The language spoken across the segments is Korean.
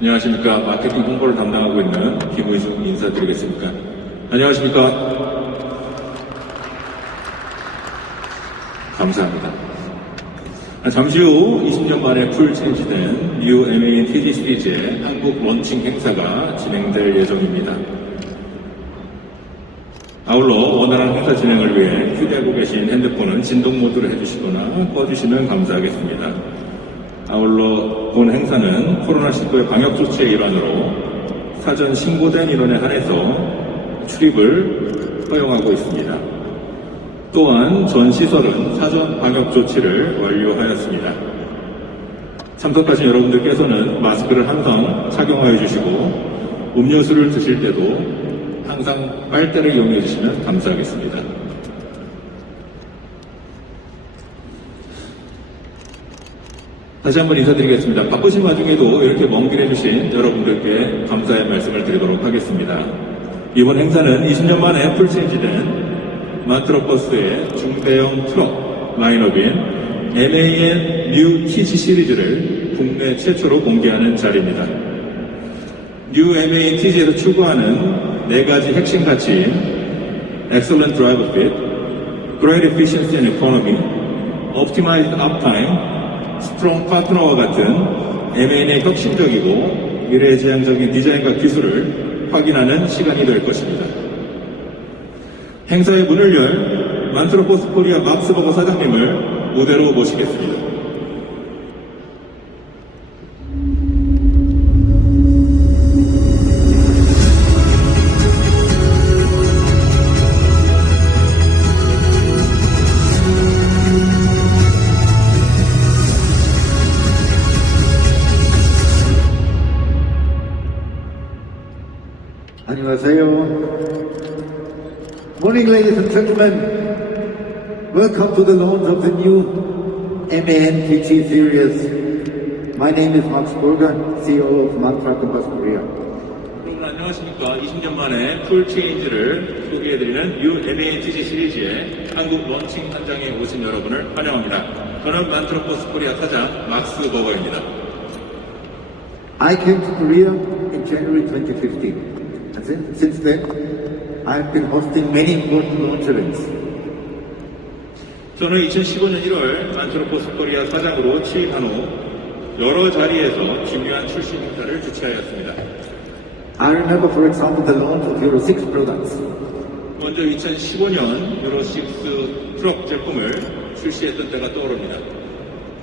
안녕하십니까. 마케팅 홍보를 담당하고 있는 김의중 인사드리겠습니다. 안녕하십니까. 감사합니다. 잠시 후 20년 만에 풀 체인지된 New MAN TG 시리즈의 한국 런칭 행사가 진행될 예정입니다. 아울러 원활한 행사 진행을 위해 휴대하고 계신 핸드폰은 진동 모드로 해주시거나 꺼주시면 감사하겠습니다. 아울러 본 행사는 코로나19의 방역 조치의 일환으로 사전 신고된 인원에 한해서 출입을 허용하고 있습니다. 또한 전 시설은 사전 방역 조치를 완료하였습니다. 참석하신 여러분들께서는 마스크를 항상 착용하여 주시고 음료수를 드실 때도 항상 빨대를 이용해 주시면 감사하겠습니다. 다시 한번 인사드리겠습니다. 바쁘신 와중에도 이렇게 먼 길 해주신 여러분들께 감사의 말씀을 드리도록 하겠습니다. 이번 행사는 20년 만에 풀체인지된 마트로버스의 중대형 트럭 라인업인 MAN New TG 시리즈를 국내 최초로 공개하는 자리입니다. New MAN TG에서 추구하는 4가지 핵심 가치인 Excellent Driver Fit, Great Efficiency and Economy, Optimized Uptime, 스트롱 파트너와 같은 MAN의 혁신적이고 미래지향적인 디자인과 기술을 확인하는 시간이 될 것입니다. 행사의 문을 열 만트로포스 코리아 막스버거 사장님을 무대로 모시겠습니다. 안녕하세요. Morning, ladies and gentlemen. Welcome to the launch of the new MAN TG series. My name is Max Burger, CEO of MAN Truck & Bus Korea. 여러분 안녕하십니까. 20년 만에 풀 체인지를 소개해드리는 New MAN TG 시리즈의 한국 런칭 현장에 오신 여러분을 환영합니다. 저는 만트로버스 코리아 사장 막스 버거입니다. I came to Korea in January 2015. And since then, I've been hosting many important launch events. 저는 2015년 1월 만트로버스 코리아 사장으로 취임한 후 여러 자리에서 중요한 출시 행사를 주최하였습니다. I remember, for example, the launch of Euro 6 products. 먼저 2015년 유로6 트럭 제품을 출시했던 때가 떠오릅니다.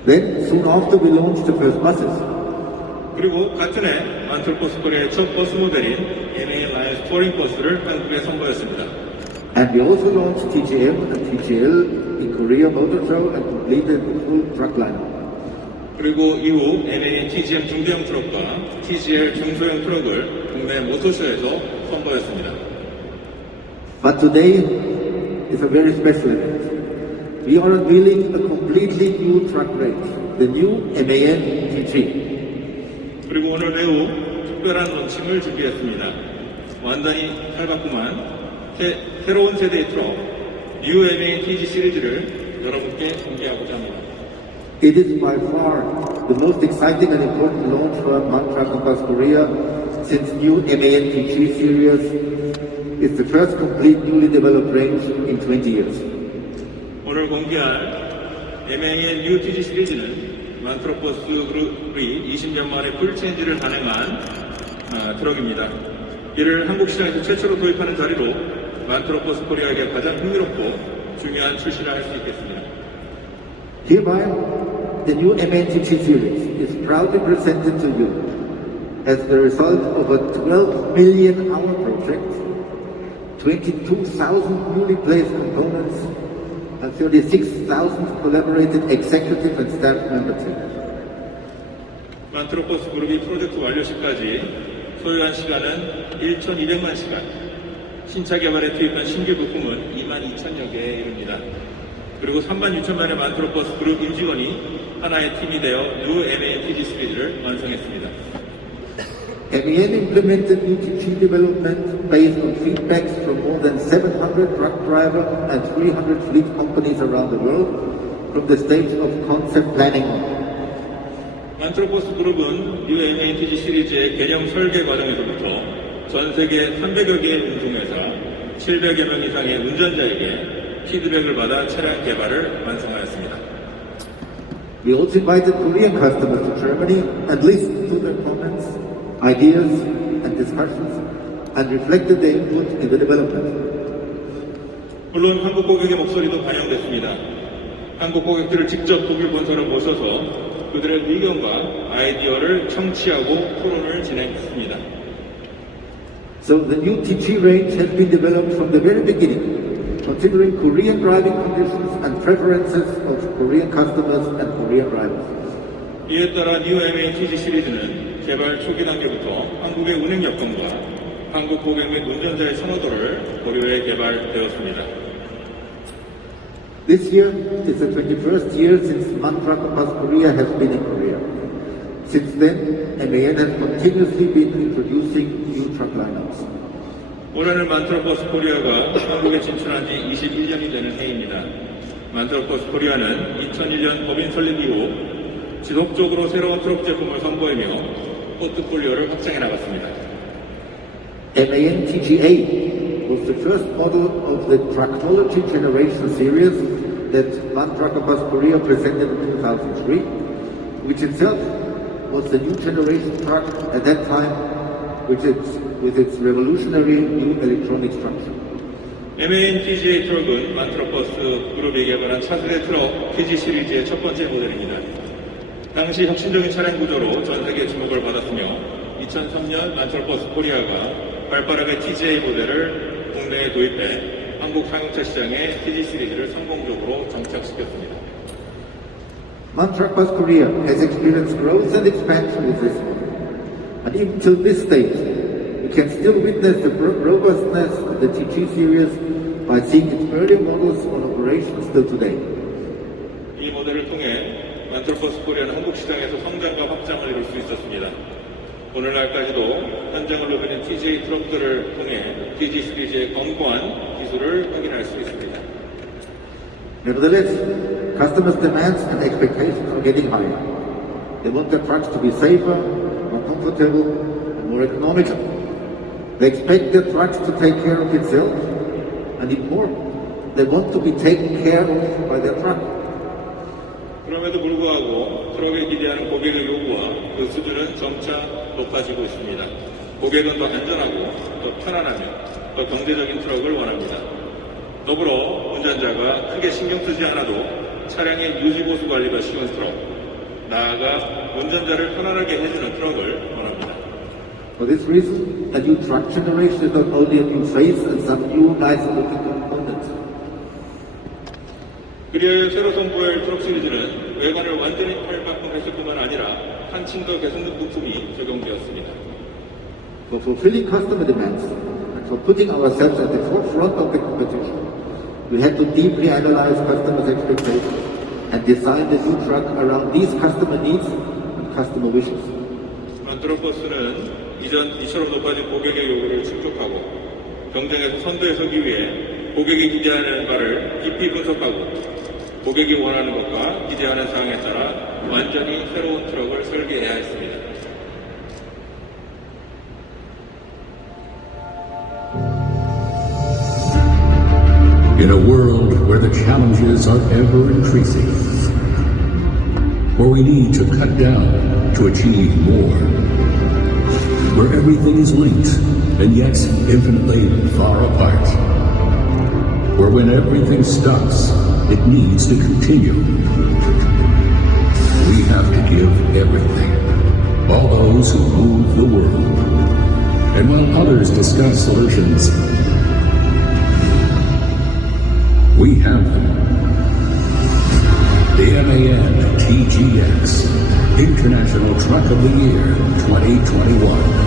Then, soon after, we launched the first buses. 그리고 같은 해 만트로버스 코리아의 첫 버스 모델인 MAN 라이언스 투어링 버스를 한국에 선보였습니다. And we also launched TGM and TGL in Korea Motor Show and completed the full truck lineup. 그리고 이후 MAN TGM 중대형 트럭과 TGL 중소형 트럭을 국내 모터쇼에서 선보였습니다. But today is a very special event. We are unveiling a completely new truck range, the new MAN TG. 그리고 오늘 매우 특별한 론칭을 준비했습니다. 완전히 탈바꿈한 새로운 세대의 트럭, New MAN TG 시리즈를 여러분께 공개하고자 합니다. It is by far the most exciting and important launch for MAN Truck & Bus Korea since new MAN TG series is the first complete newly developed range in 20 years. 오늘 공개할 MAN New TG 시리즈는 만트럭버스 그룹이 20년 만에 풀체인지를 단행한 트럭입니다. 이를 한국 시장에서 최초로 도입하는 자리로 만트럭버스 코리아에게 가장 흥미롭고 중요한 출시를 할 수 있겠습니다. Hereby, the new MAN TG series is proudly presented to you as the result of a 12 million hour project, 22,000 newly placed components, and 36,000 collaborated executive and staff member teams. 만트럭버스 그룹이 프로젝트 완료 시까지 소요한 시간은 1,200만 시간, 신차 개발에 투입한 신규 부품은 22,000여 개에 이릅니다. 그리고 36,000만의 만트럭버스 그룹 임직원이 하나의 팀이 되어 New MAN TG 시리즈를 완성했습니다. MAN implemented new TG development based on feedbacks from more than 700 truck driver and 300 fleet companies around the world from the stage of concept planning on. 만트럭버스 그룹은 New MAN TG 시리즈의 개념 설계 과정에서부터 전 세계 300여 개의 운송회사, 700여 명 이상의 운전자에게 피드백을 받아 차량 개발을 완성하였습니다. We also invited Korean customers to Germany and listened to their comments, ideas and discussions and reflected their input in the development. 물론 한국 고객의 목소리도 반영됐습니다. 한국 고객들을 직접 독일 본사로 모셔서 그들의 의견과 아이디어를 청취하고 토론을 진행했습니다. So the new TG range has been developed from the very beginning, considering Korean driving conditions and preferences of Korean customers and Korean drivers. 이에 따라 New MAN TG 시리즈는 개발 초기 단계부터 한국의 운행 여건과 한국 고객 및 운전자의 선호도를 고려해 개발되었습니다. This year is the 21st year since MAN Truck & Bus Korea has been in Korea. Since then, MAN has continuously been introducing new truck lineups. 올해는 만트럭버스 코리아가 한국에 진출한 지 21년이 되는 해입니다. 만트럭버스 코리아는 2001년 법인 설립 이후 지속적으로 새로운 트럭 제품을 선보이며 포트폴리오를 확장해 나갔습니다. MAN TGA was the first model of the Trucknology Generation series that MAN Truck & Bus Korea presented in 2003, which itself was the new generation truck at that time with its revolutionary new electronic structure. MAN TGA 트럭은 만트럭버스 그룹이 개발한 차세대 트럭 TG 시리즈의 첫 번째 모델입니다. 당시 혁신적인 차량 구조로 전 세계 주목을 받았으며 2003년 만트럭버스 코리아가 발빠르게 TGA 모델을 국내에 도입해 한국 상용차 시장에 TG 시리즈를 성공적으로 정착시켰습니다. MAN Truck & Bus Korea has experienced growth and expansion with this model. And even till this stage, we can still witness the robustness of the TG series by seeing its earlier models on operation still today. 이 모델을 통해 만트럭버스 코리아는 한국 시장에서 성장과 확장을 이룰 수 있었습니다. 오늘날까지도 현장을 누비는 TGA 트럭들을 통해 TG 시리즈의 견고한 기술을 확인할 수 있습니다. Nevertheless, customers' demands and expectations are getting higher. They want their trucks to be safer, more comfortable, and more economical. They expect their trucks to take care of itself, and even more, they want to be taken care of by their truck. 그럼에도 불구하고 트럭에 기대하는 고객의 요구와 그 수준은 점차 높아지고 있습니다. 고객은 더 안전하고 더 편안하며 더 경제적인 트럭을 원합니다. 더불어 운전자가 크게 신경 쓰지 않아도 차량의 유지보수 관리가 쉬운 트럭, 나아가 운전자를 편안하게 해주는 트럭을 원합니다. For this reason, a new truck generation is not only a new face and some new nice looking components. 그리하여 새로 선보일 트럭 시리즈는 외관을 완전히 탈바꿈했을 뿐만 아니라 한층 더 개선된 부품이 적용되었습니다. For fulfilling customer demands and for putting ourselves at the forefront of the competition, we had to deeply analyze customers' expectations and design the new truck around these customer needs and customer wishes. 트럭버스는 이처럼 높아진 고객의 요구를 충족하고 경쟁에서 선두에 서기 위해 고객이 기대하는 바를 깊이 분석하고 고객이 원하는 것과 기대하는 사항에 따라 완전히 새로운 트럭을 설계해야 했습니다. In a world where the challenges are ever increasing, where we need to cut down to achieve more, where everything is linked and yet infinitely far apart, where when everything stops, it needs to continue. We have to give everything, all those who move the world. And while others discuss solutions, we have them. The MAN TGX International Truck of the Year 2021.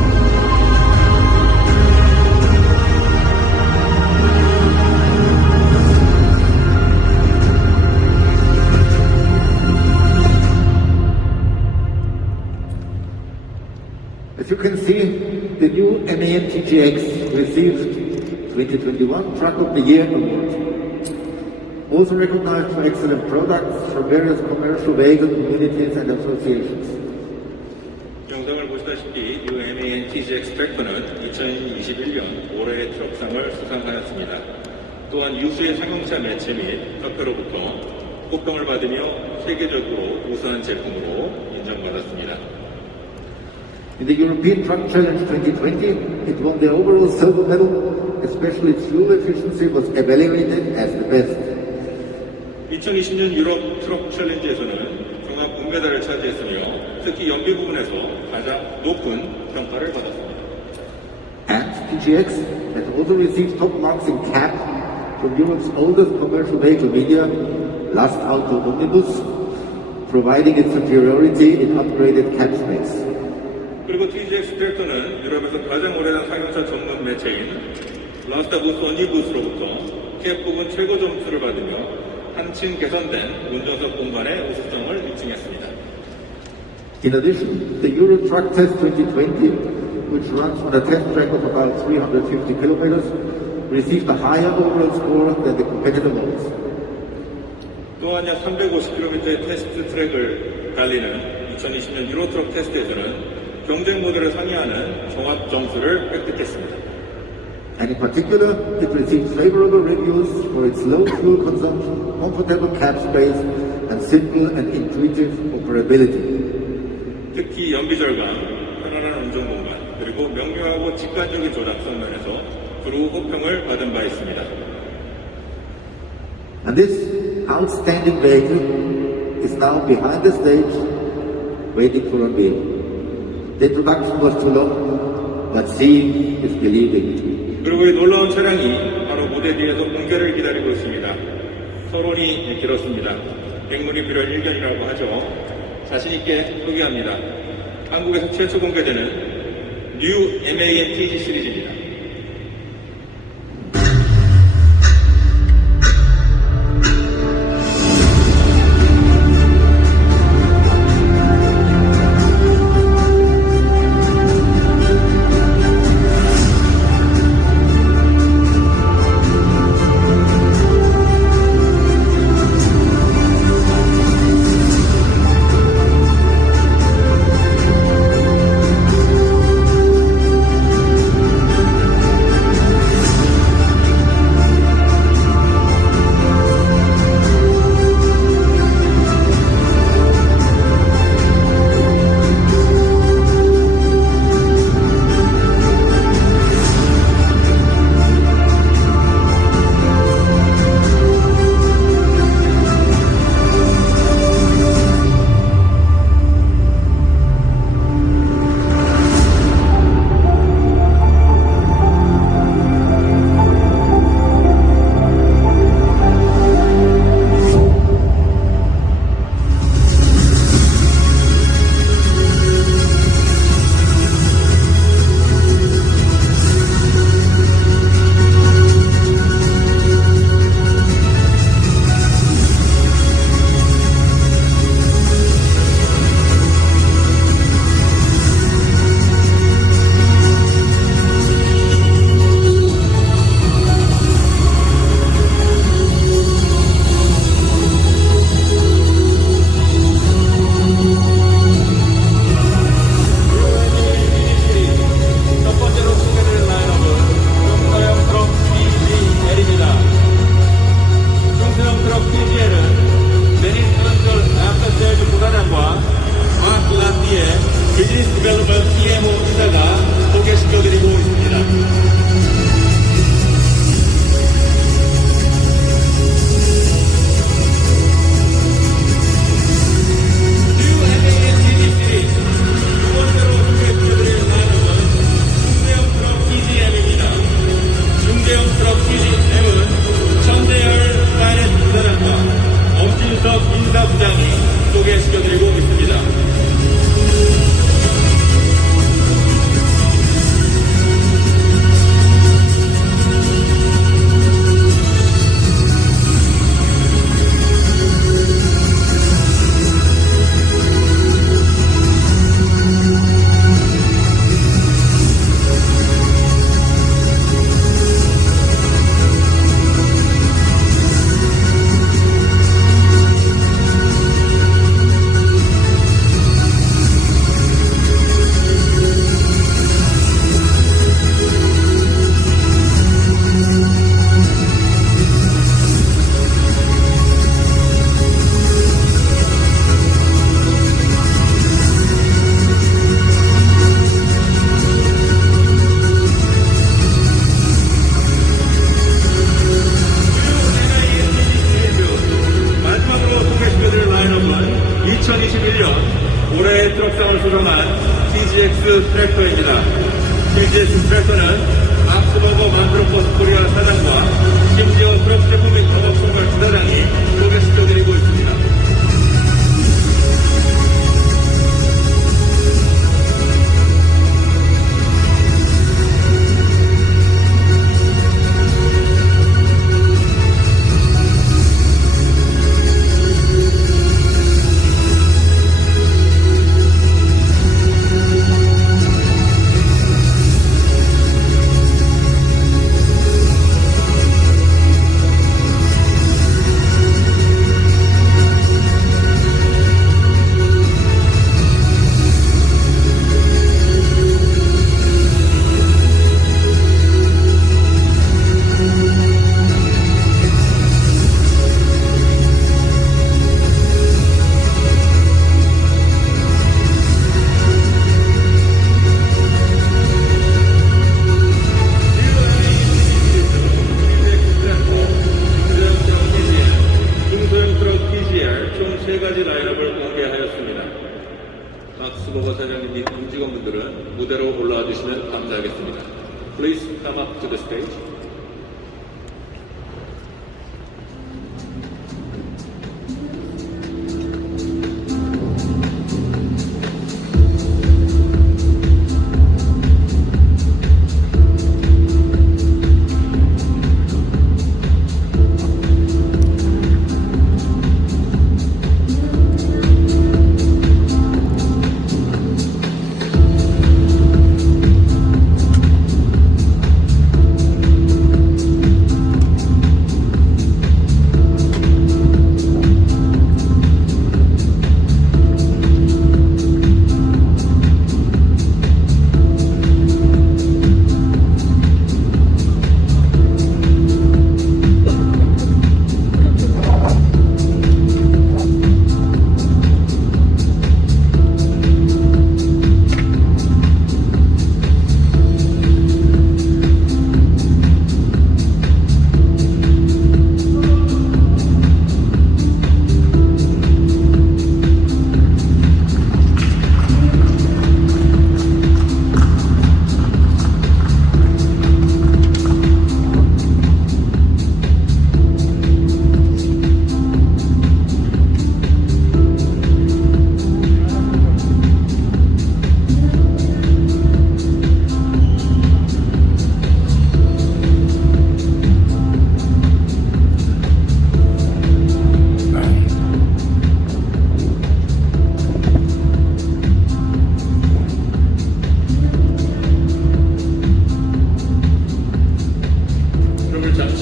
As you can see, the new MAN TGX received 2021 Truck of the Year award. Also recognized for excellent products from various commercial vehicle communities and associations. 영상을 보시다시피 이 MAN TGX 트랙터는 2021년 올해의 트럭상을 수상하였습니다. 또한 유수의 상용차 매체 및 협회로부터 호평을 받으며 세계적으로 우수한 제품으로 인정받았습니다. In the European Truck Challenge 2020, it won the overall silver medal, especially its fuel efficiency was evaluated as the best. 2020년 유럽 트럭 챌린지에서는 종합 금메달을 차지했으며 특히 연비 부분에서 가장 높은 평가를 받았습니다. And TGX has also received top marks in CAP from Europe's oldest commercial vehicle media, Last Auto Omnibus, providing its superiority in upgraded cap space. 그리고 TGX 트랙터는 유럽에서 가장 오래된 상용차 전문 매체인 라스타부스 오니부스로부터 캡 부분 최고 점수를 받으며 한층 개선된 운전석 공간의 우수성을 입증했습니다. In addition, the Euro Truck Test 2020, which runs on a test track of about 350 kilometers, received a higher overall score than the competitor models. 또한 약 350km의 테스트 트랙을 달리는 2020년 유로 트럭 테스트에서는 경쟁 모델을 상회하는 종합 점수를 획득했습니다. And in particular, it received favorable reviews for its low fuel consumption, comfortable cab space, and simple and intuitive operability. 특히 연비 절감, 편안한 운전 공간, 그리고 명료하고 직관적인 조작성 면에서 두루 호평을 받은 바 있습니다. And this outstanding vehicle is now behind the stage, waiting for unveil. The introduction was too long, but seeing is believing. 그리고 이 놀라운 차량이 바로 무대 뒤에서 공개를 기다리고 있습니다. 서론이 길었습니다. 백문이 불여 일견이라고 하죠. 자신있게 소개합니다. 한국에서 최초 공개되는 뉴 MAN TG 시리즈입니다.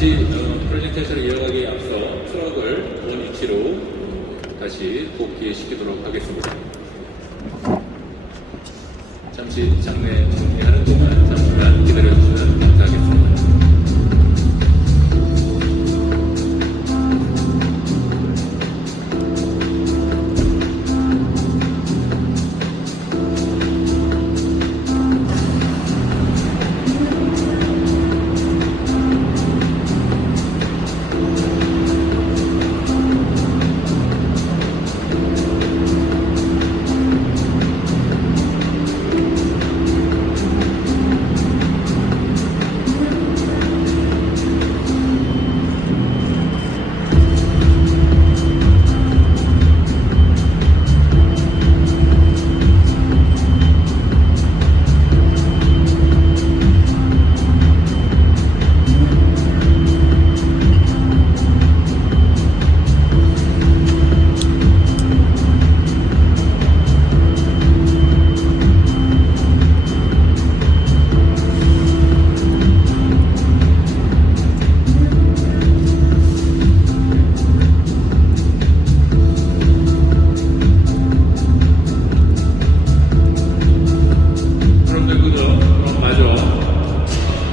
잠시 프레젠테이션을 이어가기에 앞서 트럭을 본 위치로 다시 복귀시키도록 하겠습니다. 잠시 장내 정리하는 동안 잠깐 기다려주시면 감사하겠습니다.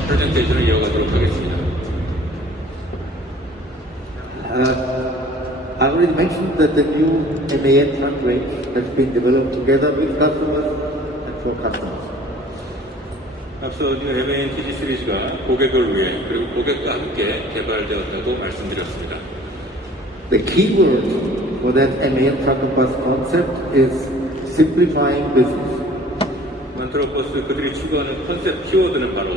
프레젠테이션을 이어가도록 하겠습니다. I already mentioned that the new MAN truck range has been developed together with customers and for customers. 앞서 뉴 MAN TG 시리즈가 고객을 위해 그리고 고객과 함께 개발되었다고 말씀드렸습니다. The key word for that MAN truck and bus concept is simplifying business. 만트럭 버스 그들이 추구하는 컨셉 키워드는 바로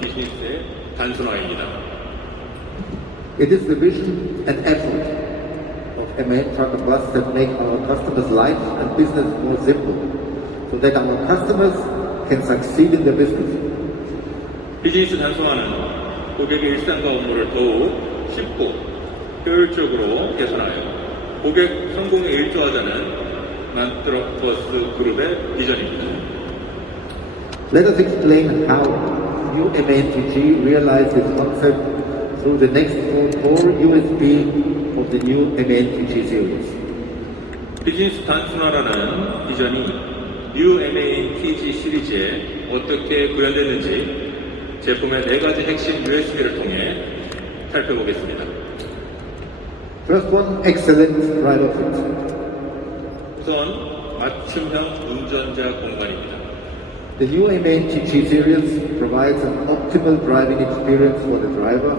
비즈니스의 단순화입니다. It is the vision and effort of MAN truck and bus that make our customers' life and business more simple, so that our customers can succeed in their business. 비즈니스 단순화는 고객의 일상과 업무를 더욱 쉽고 효율적으로 개선하여 고객 성공에 일조하자는 만트럭 버스 그룹의 비전입니다. Let us explain how new MAN-TG realized this concept through the next four core USB of the new MAN-TG series. 비즈니스 단순화라는 비전이 뉴 MAN TG 시리즈에 어떻게 구현됐는지 제품의 4가지 핵심 USB를 통해 살펴보겠습니다. First one, excellent driver fit. 우선 맞춤형 운전자 공간입니다. The new MAN-TG series provides an optimal driving experience for the driver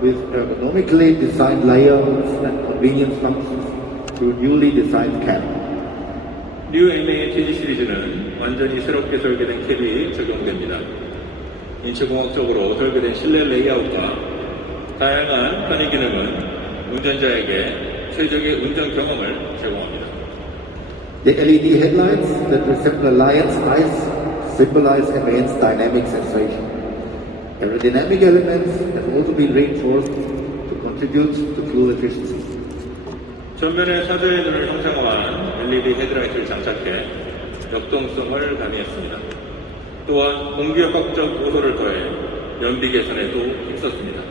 with ergonomically designed layouts and convenience functions to a newly designed cab. 뉴 MAN TG 시리즈는 완전히 새롭게 설계된 캡이 적용됩니다. 인체공학적으로 설계된 실내 레이아웃과 다양한 편의 기능은 운전자에게 최적의 운전 경험을 제공합니다. The LED headlights that resemble a lion's eyes symbolize MAN's dynamic sensation. Aerodynamic elements have also been reinforced to contribute to fuel efficiency. 전면에 사자의 눈을 형상화한 LED 헤드라이트를 장착해 역동성을 가미했습니다. 또한 공기역학적 요소를 더해 연비 개선에도 힘썼습니다.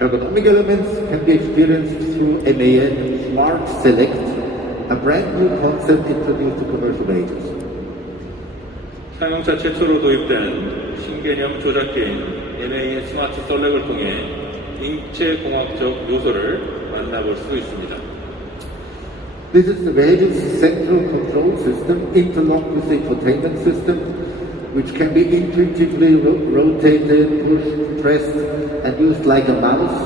Ergonomic elements can be experienced through MAN Smart Select, a brand new concept introduced to commercial vehicles. 사용자 최초로 도입된 신개념 조작기인 MAN 스마트 셀렉을 통해 인체공학적 요소를 만나볼 수 있습니다. This is the vehicle's central control system interlocked with the infotainment system, which can be intuitively rotated, pushed, pressed, and used like a mouse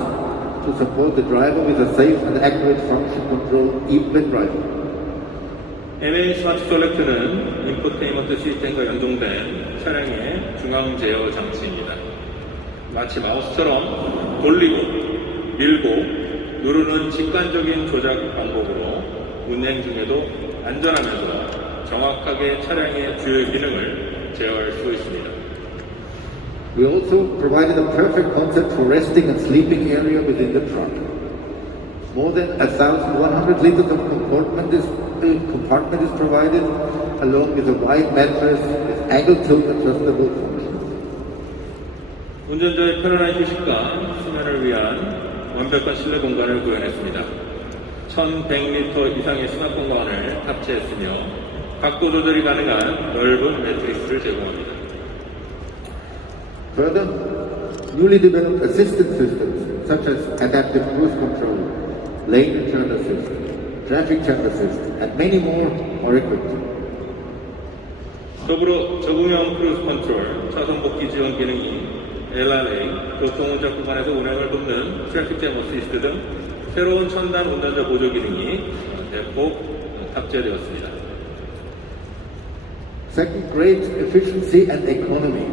to support the driver with a safe and accurate function control even when driving. MAN 스마트 셀렉트는 인포테인먼트 시스템과 연동된 차량의 중앙 제어 장치입니다. 마치 마우스처럼 돌리고, 밀고, 누르는 직관적인 조작 방법으로 운행 중에도 안전하면서 정확하게 차량의 주요 기능을 제어할 수 있습니다. We also provided a perfect concept for resting and sleeping area within the truck. More than 1,100 liters of compartment is provided, along with a wide mattress with angle tilt adjustable functions. 운전자의 편안한 휴식과 수면을 위한 완벽한 실내 공간을 구현했습니다. 1100리터 이상의 수납 공간을 탑재했으며 각도 조절이 가능한 넓은 매트리스를 제공합니다. Further, newly developed assistance systems such as adaptive cruise control, lane turn assist, traffic turn assist, and many more are equipped. 더불어 적응형 크루즈 컨트롤, 차선 복귀 지원 기능이 LRA, 교통운전 구간에서 운행을 돕는 트래픽 잼 어시스트 등 새로운 첨단 운전자 보조 기능이 대폭 탑재되었습니다. Second, great efficiency and economy.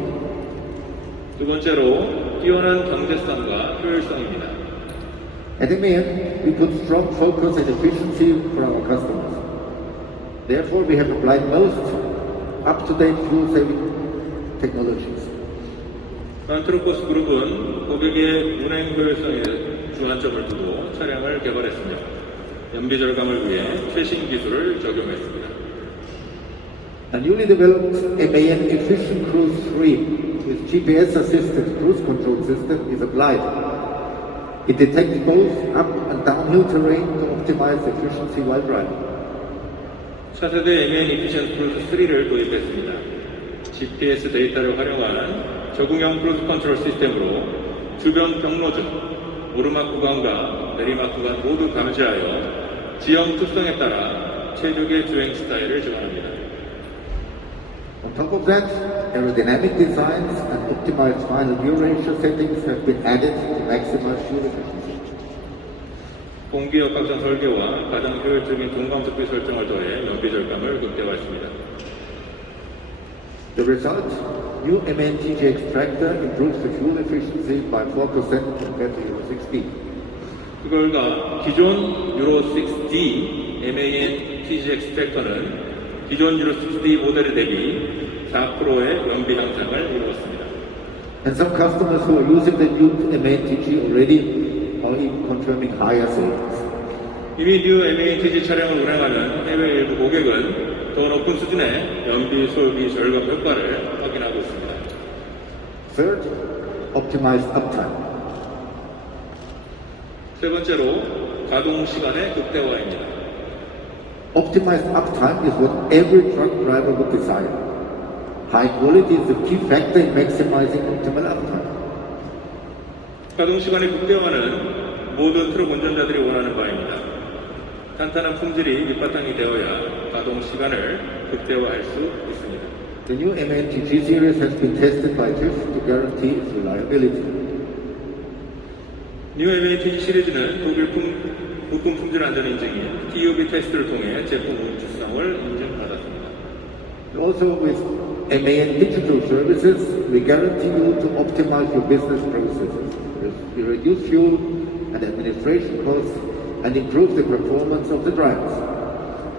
두 번째로 뛰어난 경제성과 효율성입니다. At MAN, we put strong focus on efficiency for our customers. Therefore, we have applied most up-to-date fuel-saving technologies. 안트로포스 그룹은 고객의 운행 효율성에 주안점을 두고 차량을 개발했으며 연비 절감을 위해 최신 기술을 적용했습니다. A newly developed MAN Efficient Cruise 3 with GPS-assisted cruise control system is applied. It detects both up and downhill terrain to optimize efficiency while driving. 차세대 MAN Efficient Cruise 3를 도입했습니다. GPS 데이터를 활용한 적응형 크루즈 컨트롤 시스템으로 주변 경로중 오르막 구간과 내리막 구간 모두 감지하여 지형 특성에 따라 최적의 주행 스타일을 지원합니다. On top of that, aerodynamic designs and optimized final gear ratio settings have been added to maximize fuel efficiency. 공기 역학전 설계와 가장 효율적인 동광석비 설정을 더해 연비 절감을 극대화했습니다. The result, new MAN TGX tractor improves the fuel efficiency by 4% compared to Euro 6D. 그 결과 기존 유로 6D MAN TGX 트랙터는 기존 유로 6D 모델에 대비 4%의 연비 향상을 이루었습니다. And some customers who are using the new MAN TG already are even confirming higher savings. 이미 뉴 MAN TG 차량을 운행하는 해외 일부 고객은 더 높은 수준의 연비 소비 절감 효과를 확인하고 있습니다. Third, optimized uptime. 세 번째로 가동 시간의 극대화입니다. Optimized uptime is what every truck driver would desire. High quality is the key factor in maximizing optimal uptime. 가동 시간의 극대화는 모든 트럭 운전자들이 원하는 바입니다. 탄탄한 품질이 밑바탕이 되어야 가동 시간을 극대화할 수 있습니다. The new MAN TG series has been tested by TÜV to guarantee its reliability. 뉴 MAN TG 시리즈는 독일 부품 품질 안전 인증인 TUV 테스트를 통해 제품 우수성을 인증받았습니다. Also with MAN digital services, we guarantee you to optimize your business processes. We reduce fuel and administration costs and improve the performance of the drivers.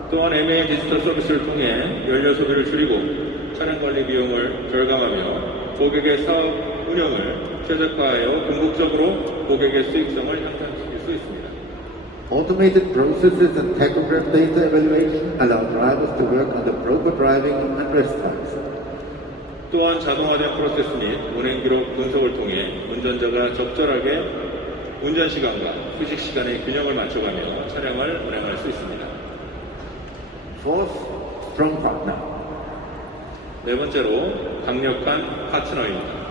또한 MAN 디지털 서비스를 통해 연료 소비를 줄이고 차량 관리 비용을 절감하며 고객의 사업 운영을 최적화하여 궁극적으로 고객의 수익성을 향상시킬 수 있습니다. Automated processes and tachograph data evaluation allow drivers to work under proper driving and rest times. 또한 자동화된 프로세스 및 운행 기록 분석을 통해 운전자가 적절하게 운전 시간과 휴식 시간의 균형을 맞춰가며 차량을 운행할 수 있습니다. Fourth, strong partner. 네 번째로 강력한 파트너입니다.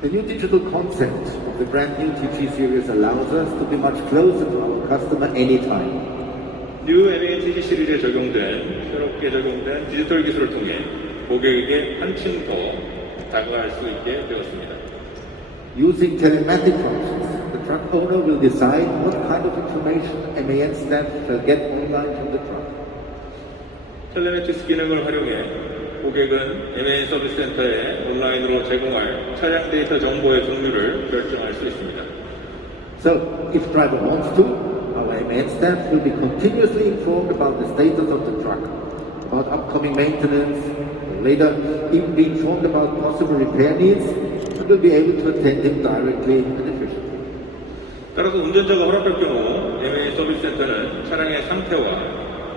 The new digital concept of the brand new TG series allows us to be much closer to our customer anytime. 뉴 MAN TG 시리즈에 적용된 새롭게 적용된 디지털 기술을 통해 고객에게 한층 더 다가갈 수 있게 되었습니다. Using telematic functions, the truck owner will decide what kind of information MAN staff shall get online from the truck. 텔레매틱스 기능을 활용해 고객은 MAN 서비스 센터에 온라인으로 제공할 차량 데이터 정보의 종류를 결정할 수 있습니다. So, if driver wants to, our MAN staff will be continuously informed about the status of the truck, about upcoming maintenance, later even be informed about possible repair needs, and will be able to attend him directly and efficiently. 따라서 운전자가 허락할 경우 MAN 서비스 센터는 차량의 상태와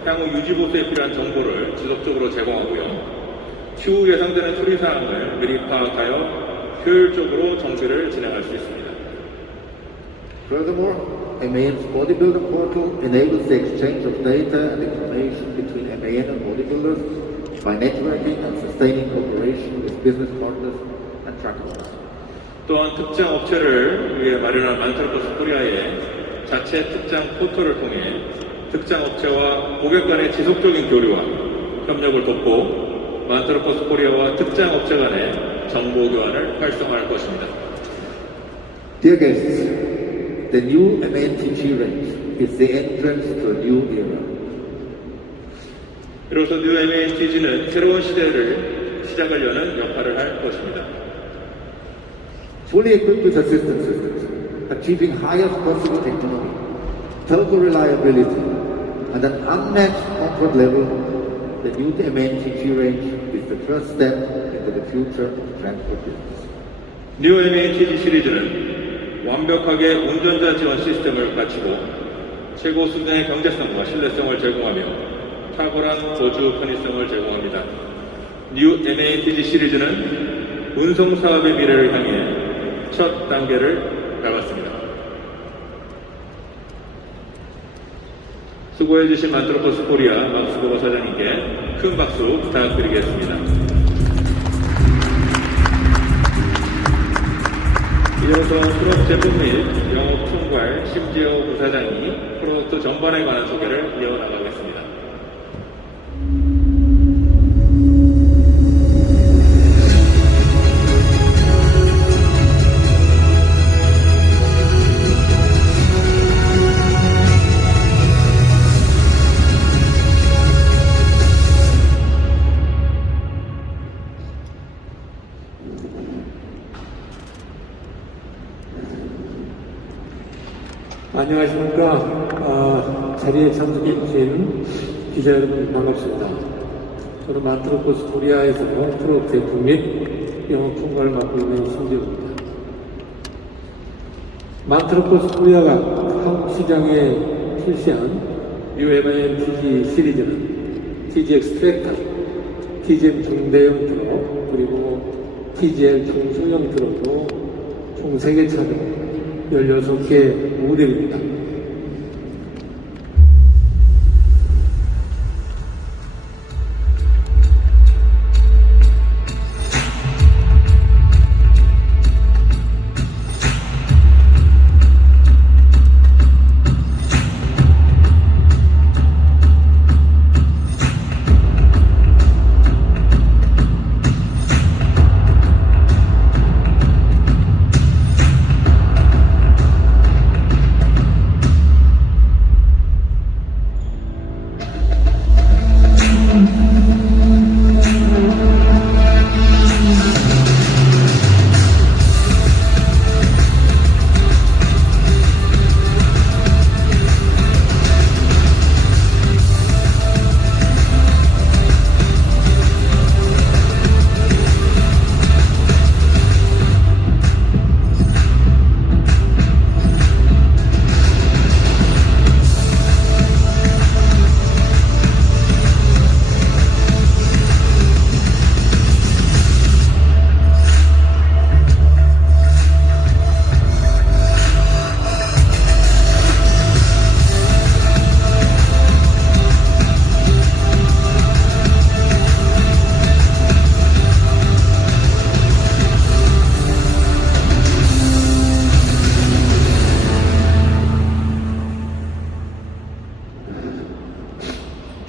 향후 유지 보수에 필요한 정보를 지속적으로 제공하고요. 추후 예상되는 수리 사항을 미리 파악하여 효율적으로 정비를 진행할 수 있습니다. Furthermore, MAN's bodybuilder portal enables the exchange of data and information between MAN and bodybuilders by networking and sustaining cooperation with business partners and trackers. 또한 특정 업체를 위해 마련한 만트로버스 코리아의 자체 특장 포털을 통해 특정 업체와 고객 간의 지속적인 교류와 협력을 돕고 만트로버스 코리아와 특정 업체 간의 정보 교환을 활성화할 것입니다. Dear guests, the new MAN-TG range is the entrance to a new era. 이로써 뉴 MAN-TG는 새로운 시대를 시작을 여는 역할을 할 것입니다. Fully equipped with assistance systems, achieving highest possible autonomy, total reliability, and an unmatched comfort level, the new MAN-TG range is the first step into the future of transport business. 뉴 MAN-TG 시리즈는 완벽하게 운전자 지원 시스템을 갖추고 최고 수준의 경제성과 신뢰성을 제공하며 탁월한 거주 편의성을 제공합니다. 뉴 MAN-TG 시리즈는 운송 사업의 미래를 향해 첫 단계를 밟았습니다. 수고해주신 만트로버스 코리아 막스버거 사장님께 큰 박수 부탁드리겠습니다. 이어서 트럭 제품 및 영업 총괄 심지어 부사장이 프로덕트 전반에 관한 소개를 이어나가겠습니다. 안녕하십니까. 자리에 참석해 주신 기자 여러분 반갑습니다. 저는 만트로버스 코리아에서 프로덕트 제품 및 영업 총괄을 맡고 있는 심지어입니다. 만트로버스 코리아가 한국 시장에 출시한 UMAN-TG 시리즈는 TGX 트랙터, TGM 중대형 트럭, 그리고 TGL 중소형 트럭으로 총 3개 차종 16개 모델입니다.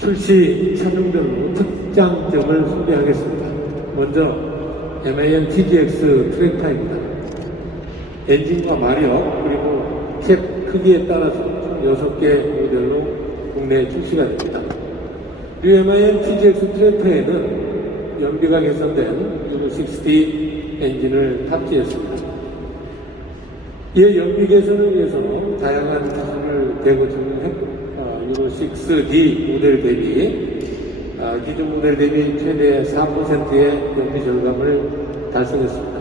출시 차종별로 특장점을 소개하겠습니다. 먼저 MAN-TGX 트랙타입니다. 엔진과 마력 그리고 캡 크기에 따라서 총 6개 모델로 국내에 출시가 됩니다. 이 MAN-TGX 트랙타에는 연비가 개선된 유로 60 엔진을 탑재했습니다. 이에 연비 개선을 위해서는 다양한 기술을 대거 적용했고 유로 6D 모델 대비 기존 모델 대비 최대 4%의 연비 절감을 달성했습니다.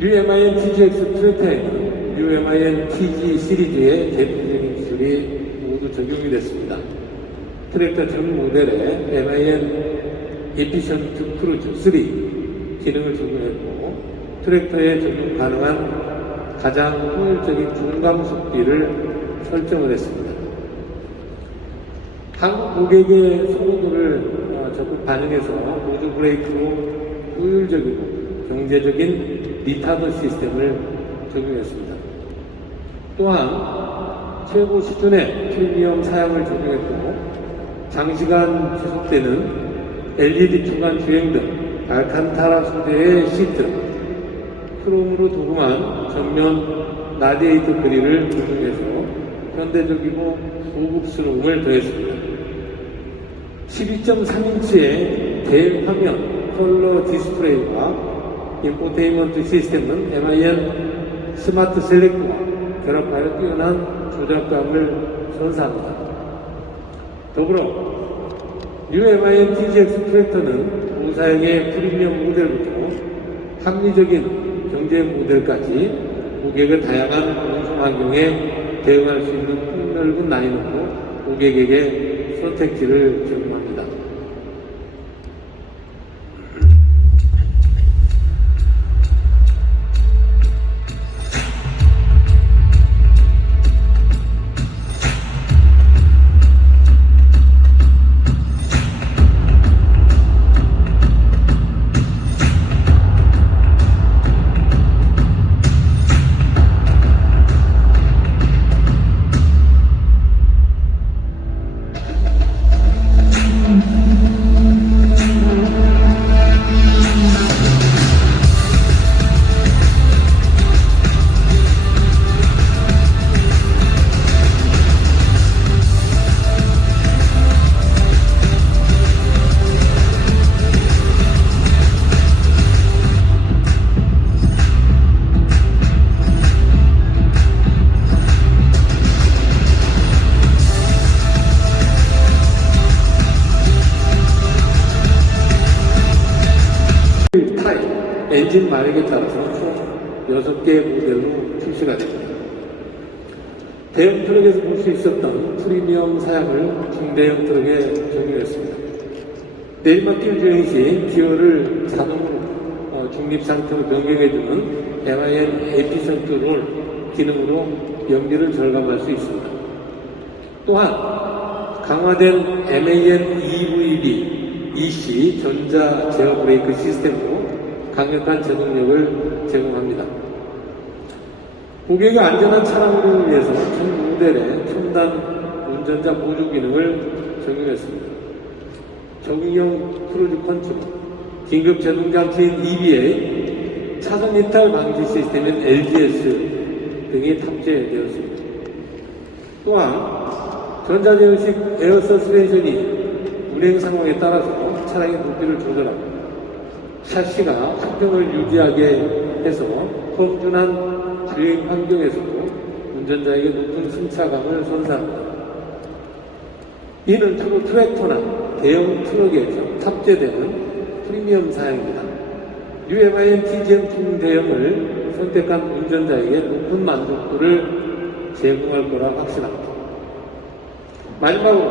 UMAN-TGX 트랙터에는 UMAN-TG 시리즈의 대표적인 기술이 모두 적용이 됐습니다. 트랙터 전 모델에 MAN Efficient Cruise 3, 기능을 적용했고 트랙터에 적용 가능한 가장 효율적인 중감 속비를 설정을 했습니다. 한국 고객의 선호도를 적극 반영해서 보조 브레이크로 효율적이고 경제적인 리타더 시스템을 적용했습니다. 또한 최고 수준의 프리미엄 사양을 적용했고 장시간 지속되는 LED 중간 주행 등 알칸타라 소재의 시트, 크롬으로 도금한 전면 라디에이터 그릴을 적용해서 현대적이고 고급스러움을 더했습니다. 12.3인치의 대화면 컬러 디스플레이와 인포테인먼트 시스템은 MIN 스마트 셀렉트와 결합하여 뛰어난 조작감을 선사합니다. 더불어 뉴 MIN TGX 트랙터는 고사양의 프리미엄 모델부터 합리적인 경제 모델까지 고객의 다양한 운송 환경에 대응할 수 있는 폭넓은 라인으로 고객에게 선택지를 제공합니다. 엔진 마력에 따라서 총 6개의 모델로 출시가 됩니다. 대형 트럭에서 볼 수 있었던 프리미엄 사양을 중대형 트럭에 적용했습니다. 내리막길 주행 시 기어를 자동으로 중립 상태로 변경해주는 MIN 에피션트 롤 기능으로 연비를 절감할 수 있습니다. 또한 강화된 MAN EVB EC 전자 제어 브레이크 시스템으로 강력한 제동력을 제공합니다. 고객의 안전한 차량을 위해서 전 모델의 첨단 운전자 보조 기능을 적용했습니다. 적응형 크루즈 컨트롤, 긴급 제동 장치인 EBA, 차선 이탈 방지 시스템인 LGS 등이 탑재되었습니다. 또한 전자제어식 에어 서스펜션이 운행 상황에 따라서 차량의 높이를 조절하고 샤시가 수평을 유지하게 해서 험준한 주행 환경에서도 운전자에게 높은 승차감을 선사합니다. 이는 주로 트랙터나 대형 트럭에 탑재되는 프리미엄 사양입니다. UMIN TGM 중대형을 선택한 운전자에게 높은 만족도를 제공할 거라 확신합니다. 마지막으로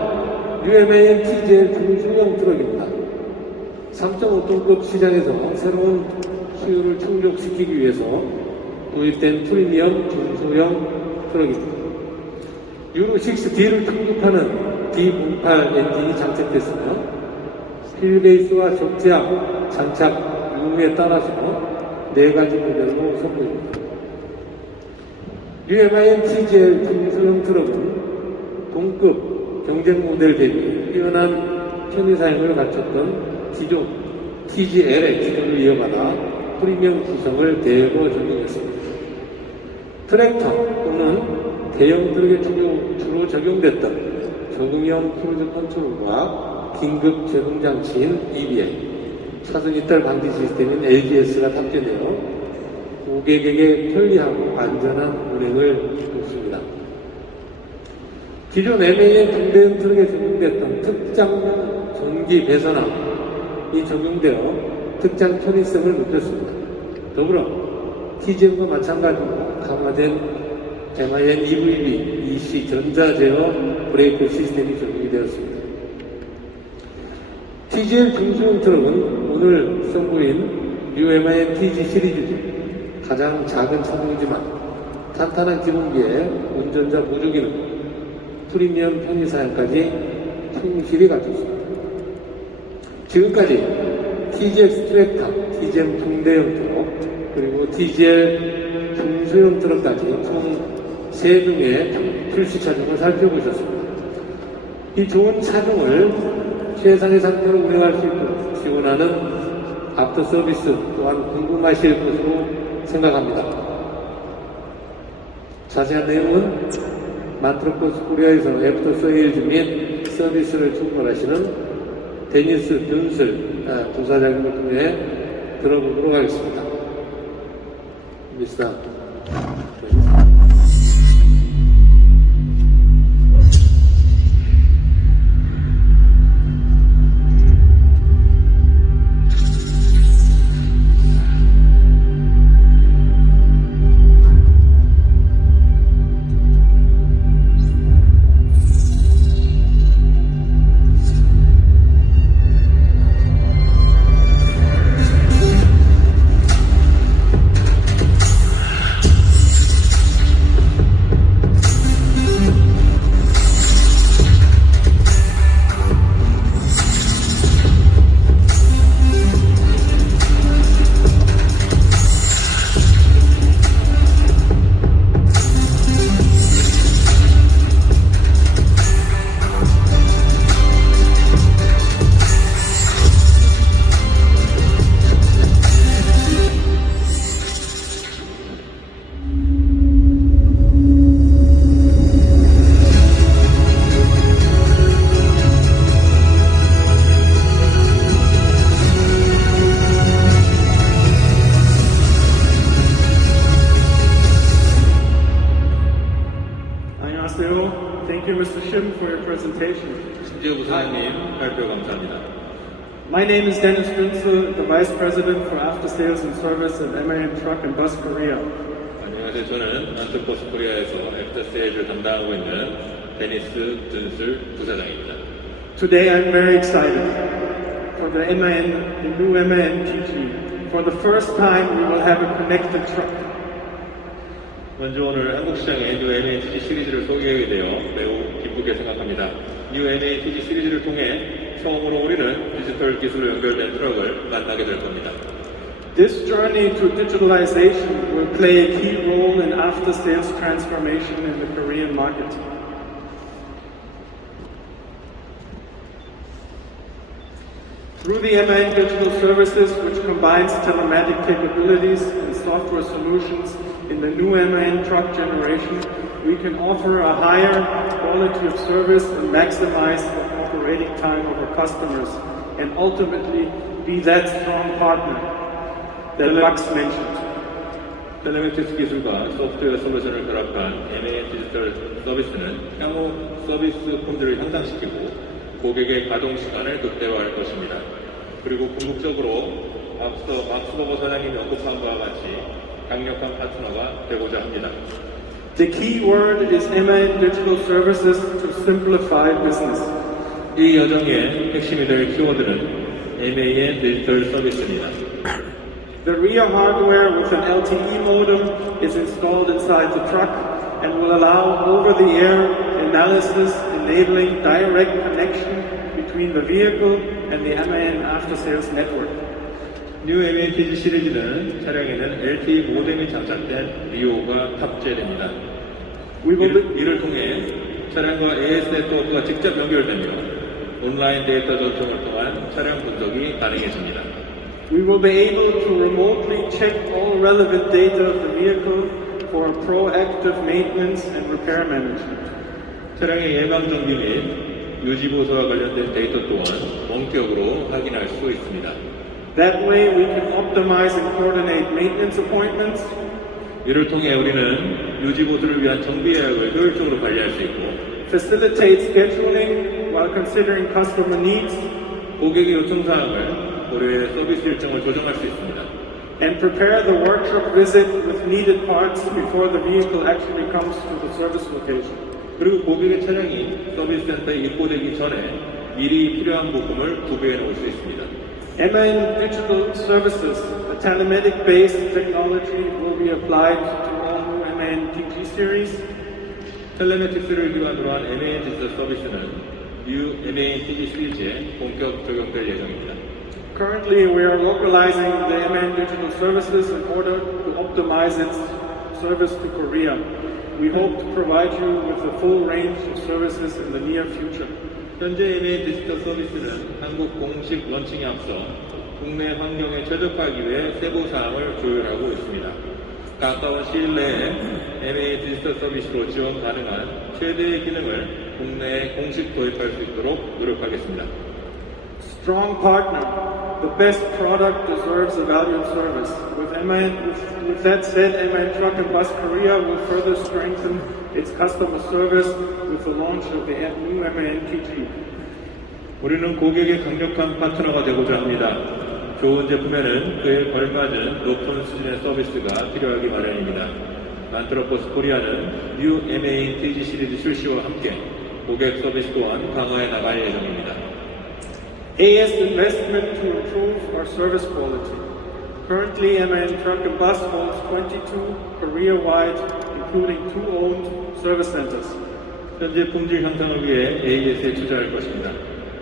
UMIN TGL 중소형 트럭입니다. 3.5톤급 시장에서 새로운 수요를 충족시키기 위해서 도입된 프리미엄 중소형 트럭입니다. 유로6D를 충족하는 D08 엔진이 장착됐으며 휠베이스와 적재함, 장착 유무에 따라서 4가지 모델로 선보입니다. UMIN TGL 중소형 트럭은 동급 경쟁 모델 대비 뛰어난 편의사양을 갖췄던 기존 TGL의 기존을 이어받아 프리미엄 구성을 대거 적용했습니다. 트랙터 또는 대형 트럭에 주로 적용됐던 적응형 크루즈 컨트롤과 긴급 제동 장치인 EBA, 차선 이탈 방지 시스템인 LGS가 탑재되어 고객에게 편리하고 안전한 운행을 돕습니다. 기존 MAN 중대형 트럭에 적용됐던 특장용 전기 배선함이 적용되어 특장 편의성을 높였습니다. 더불어 TGM과 마찬가지로 강화된 MIN EVB EC 전자 제어 브레이크 시스템이 적용이 되었습니다. TGL 중소형 트럭은 오늘 선보인 MAN TG 시리즈 중 가장 작은 차종이지만 탄탄한 기본기에 운전자 보조 기능, 프리미엄 편의 사양까지 충실히 갖췄습니다. 지금까지 TGX 트랙터, TGM 중대형 트럭, 그리고 TGL 중소형 트럭까지 총 3등의 출시 차종을 살펴보셨습니다. 이 좋은 차종을 최상의 상태로 운행할 수 있도록 지원하는 앞터 서비스 또한 궁금하실 것으로 생각합니다. 자세한 내용은 만트로버스 코리아에서 애프터 세일즈 및 서비스를 총괄하시는 데니스 든슬 부사장님을 통해 들어보도록 하겠습니다. 미스터 Thank you, Mr. Shim, for your presentation. 신지호 부사장님 발표 감사합니다. My name is Dennis Günzel, the Vice President for After Sales and Service at MAN Truck and Bus Korea. 안녕하세요. 저는 만트로버스 코리아에서 애프터 세일을 담당하고 있는 데니스 든슬 부사장입니다. Today I'm very excited for the new MAN TG. For the first time we will have a connected truck. 먼저 오늘 한국 시장의 뉴 MATG 시리즈를 소개하게 되어 매우 기쁘게 생각합니다. 뉴 MATG 시리즈를 통해 처음으로 우리는 디지털 기술로 연결된 트럭을 만나게 될 겁니다. This journey to digitalization will play a key role in after-sales transformation in the Korean market. Through the MAN Digital Services, which combines telematic capabilities and software solutions in the new MAN truck generation, we can offer a higher quality of service and maximize the operating time of our customers, and ultimately be that strong partner that Lux mentioned. 텔레메틱스 기술과 소프트웨어 솔루션을 결합한 MAN 디지털 서비스는 향후 서비스 품질을 향상시키고 고객의 가동 시간을 극대화할 것입니다. 그리고 궁극적으로 앞서 막스버거 사장님이 언급한 바와 같이 강력한 파트너가 되고자 합니다. The key word is MAN Digital Services to simplify business. 이 여정의 핵심이 될 키워드는 MAN 디지털 서비스입니다. The rear hardware with an LTE modem is installed inside the truck and will allow over-the-air analysis, enabling direct connection between the vehicle and the MAN after-sales network. 뉴 MATG 시리즈는 차량에는 LTE 모뎀이 장착된 리오가 탑재됩니다. 이를 통해 차량과 AS 네트워크가 직접 연결되며 온라인 데이터 전송을 통한 차량 분석이 가능해집니다. We will be able to remotely check all relevant data of the vehicle for proactive maintenance and repair management. 차량의 예방 정비 및 유지 보수와 관련된 데이터 또한 원격으로 확인할 수 있습니다. That way we can optimize and coordinate maintenance appointments. 이를 통해 우리는 유지 보수를 위한 정비 예약을 효율적으로 관리할 수 있고 facilitate scheduling while considering customer needs. 고객의 요청 사항을 고려해 서비스 일정을 조정할 수 있습니다. And prepare the workshop visit with needed parts before the vehicle actually comes to the service location. 그리고 고객의 차량이 서비스 센터에 입고되기 전에 미리 필요한 부품을 구비해 놓을 수 있습니다. MAN Digital Services telematic-based technology will be applied to all new MAN TG series. 텔레메틱스를 기반으로 한 MAN 디지털 서비스는 뉴 MAN TG 시리즈에 본격 적용될 예정입니다. Currently, we are localizing the MAN digital services in order to optimize its service to Korea. We hope to provide you with a full range of services in the near future. 현재 MAN 디지털 서비스는 한국 공식 런칭에 앞서 국내 환경에 최적화하기 위해 세부 사항을 조율하고 있습니다. 가까운 시일 내에 MAN 디지털 서비스로 지원 가능한 최대의 기능을 국내에 공식 도입할 수 있도록 노력하겠습니다. Strong partner. The best product deserves a valued service. With that said, MAN Truck and Bus Korea will further strengthen its customer service with the launch of the new MAN TG. 우리는 고객의 강력한 파트너가 되고자 합니다. 좋은 제품에는 그에 걸맞은 높은 수준의 서비스가 필요하기 마련입니다. 만트로포스 코리아는 뉴 MAN TG 시리즈 출시와 함께 고객 서비스 또한 강화해 나갈 예정입니다. AS investment to improve our service quality. Currently, MAN Truck and Bus holds 22 Korea-wide, including 2 owned service centers. 현재 품질 향상을 위해 AS에 투자할 것입니다.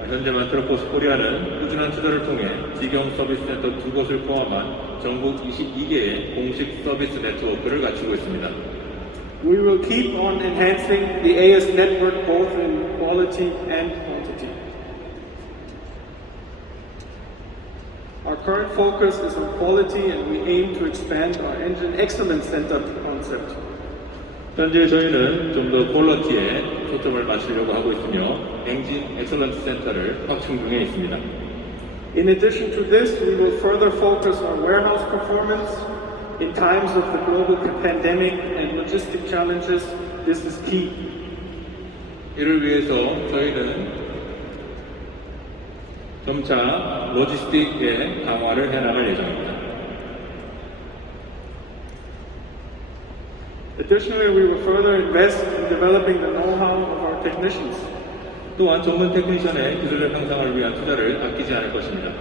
현재 만트로포스 코리아는 꾸준한 투자를 통해 직영 서비스 센터 2곳을 포함한 전국 22개의 공식 서비스 네트워크를 갖추고 있습니다. We will keep on enhancing the AS network both in quality and quantity. Our current focus is on quality and we aim to expand our engine excellence center concept. 현재 저희는 좀 더 퀄리티에 초점을 맞추려고 하고 있으며 엔진 엑셀런스 센터를 확충 중에 있습니다. In addition to this, we will further focus on warehouse performance. In times of the global pandemic and logistic challenges, this is key. 이를 위해서 저희는 점차 로지스틱의 강화를 해나갈 예정입니다. Additionally, we will further invest in developing the know-how of our technicians. 또한 전문 테크니션의 기술력 향상을 위한 투자를 아끼지 않을 것입니다.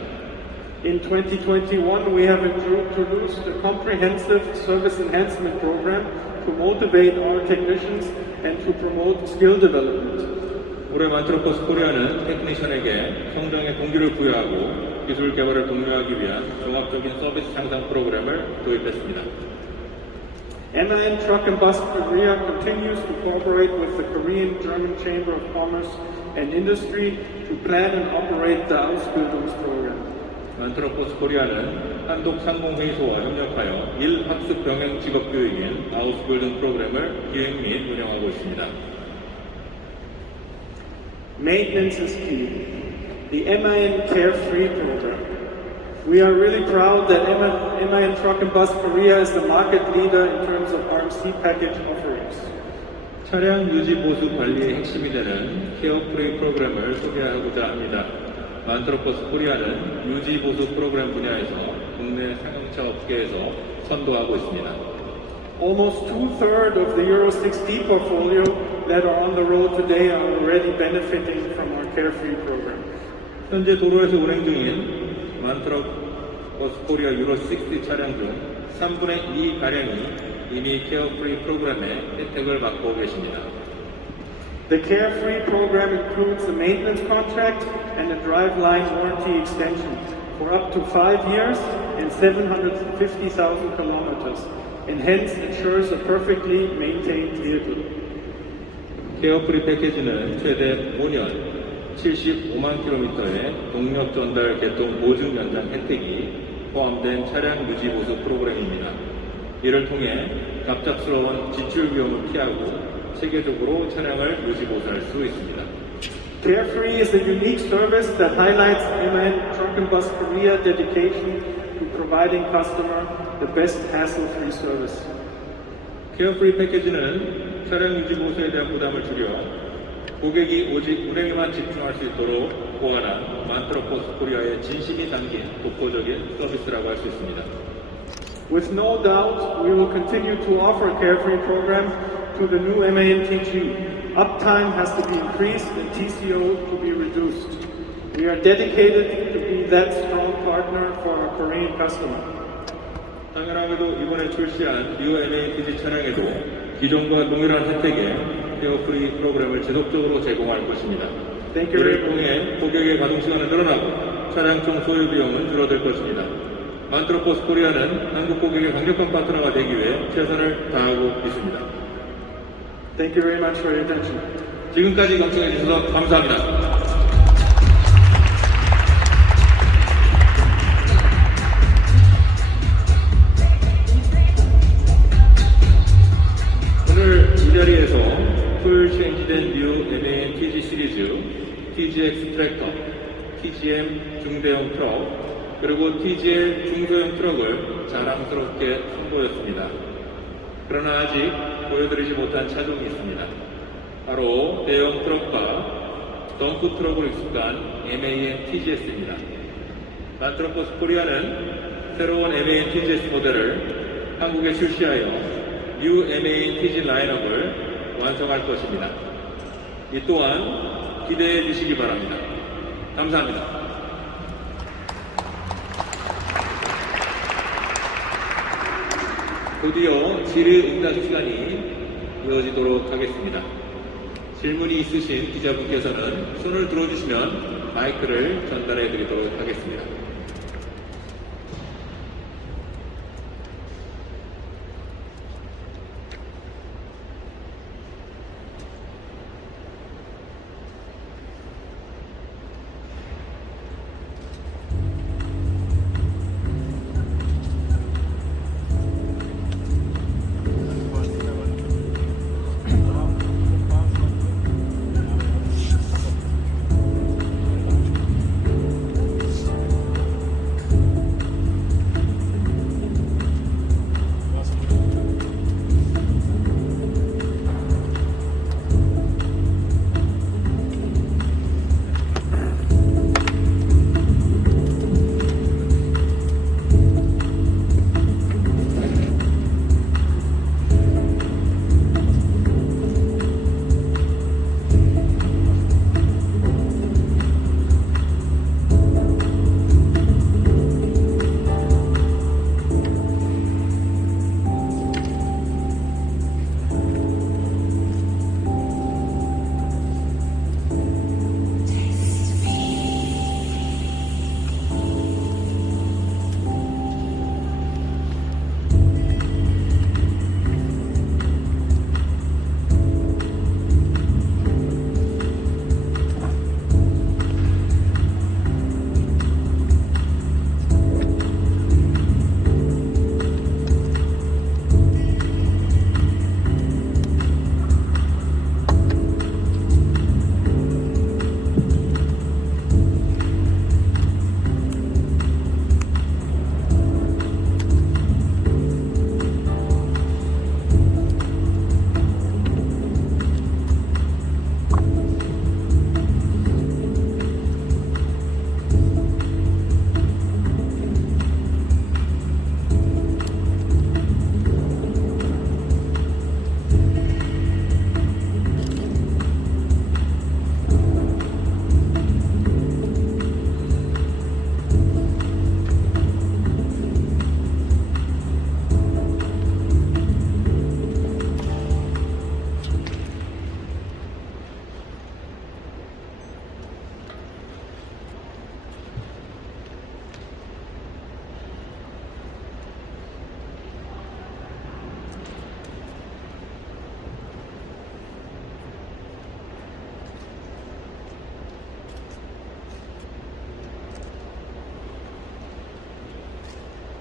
In 2021, we have introduced a comprehensive service enhancement program to motivate our technicians and to promote skill development. 올해 만트로포스 코리아는 테크니션에게 성장의 동기를 부여하고 기술 개발을 독려하기 위한 종합적인 서비스 향상 프로그램을 도입했습니다. MAN Truck and Bus Korea continues to cooperate with the Korean-German Chamber of Commerce and Industry to plan and operate the Ausbildungsprogram. 만트로포스 코리아는 한독 상공회의소와 협력하여 일학습 병행 직업교육인 아우스빌딩 프로그램을 기획 및 운영하고 있습니다. Maintenance is key. The MAN Carefree program. We are really proud that MAN Truck and Bus Korea is the market leader in terms of RMC package offerings. 차량 유지 보수 관리의 핵심이 되는 케어프리 프로그램을 소개하고자 합니다. 만트로포스 코리아는 유지 보수 프로그램 분야에서 국내 상용차 업계에서 선도하고 있습니다. Almost 2/3 of the Euro 6D portfolio that are on the road today are already benefiting from our Carefree program. 현재 도로에서 운행 중인 만트로포스 코리아 유로 6D 차량 중 3분의 2가량이 이미 케어프리 프로그램의 혜택을 받고 계십니다. The Carefree program includes a maintenance contract and a driveline warranty extension for up to 5 years and 750,000 kilometers, and hence ensures a perfectly maintained vehicle. 케어프리 패키지는 최대 5년, 75만 킬로미터의 동력 전달 개통 보증 연장 혜택이 포함된 차량 유지 보수 프로그램입니다. 이를 통해 갑작스러운 지출 비용을 피하고 체계적으로 차량을 유지 보수할 수 있습니다. Carefree is a unique service that highlights MAN Truck and Bus Korea dedication to providing customer the best hassle-free service. 케어프리 패키지는 차량 유지 보수에 대한 부담을 줄여 고객이 오직 운행에만 집중할 수 있도록 보완한 만트로포스 코리아의 진심이 담긴 독보적인 서비스라고 할 수 있습니다. With no doubt, we will continue to offer Carefree program to the new MAN TG. Uptime has to be increased and TCO to be reduced. We are dedicated to be that strong partner for our Korean customer. 당연하게도 이번에 출시한 뉴 MATG 차량에도 기존과 동일한 혜택의 페어프리 프로그램을 지속적으로 제공할 것입니다. 이를 통해 고객의 가동시간은 늘어나고 차량총 소유 비용은 줄어들 것입니다. 만트로포스 코리아는 한국 고객의 강력한 파트너가 되기 위해 최선을 다하고 있습니다. Thank you very much for your attention. 지금까지 경청해 주셔서 감사합니다. 오늘 이 자리에서 풀 체인지된 뉴 MAN TG 시리즈, TGX 트랙터, TGM 중대형 트럭, 그리고 TGL 중소형 트럭을 자랑스럽게 선보였습니다. 그러나 아직 보여드리지 못한 차종이 있습니다. 바로 대형 트럭과 덤프 트럭으로 익숙한 MAN TGS입니다. 만트로포스 코리아는 새로운 MAN TGS 모델을 한국에 출시하여 뉴 MAN TG 라인업을 완성할 것입니다. 이 또한 기대해 주시기 바랍니다. 감사합니다. 드디어 질의응답 시간이 이어지도록 하겠습니다. 질문이 있으신 기자분께서는 손을 들어주시면 마이크를 전달해 드리도록 하겠습니다.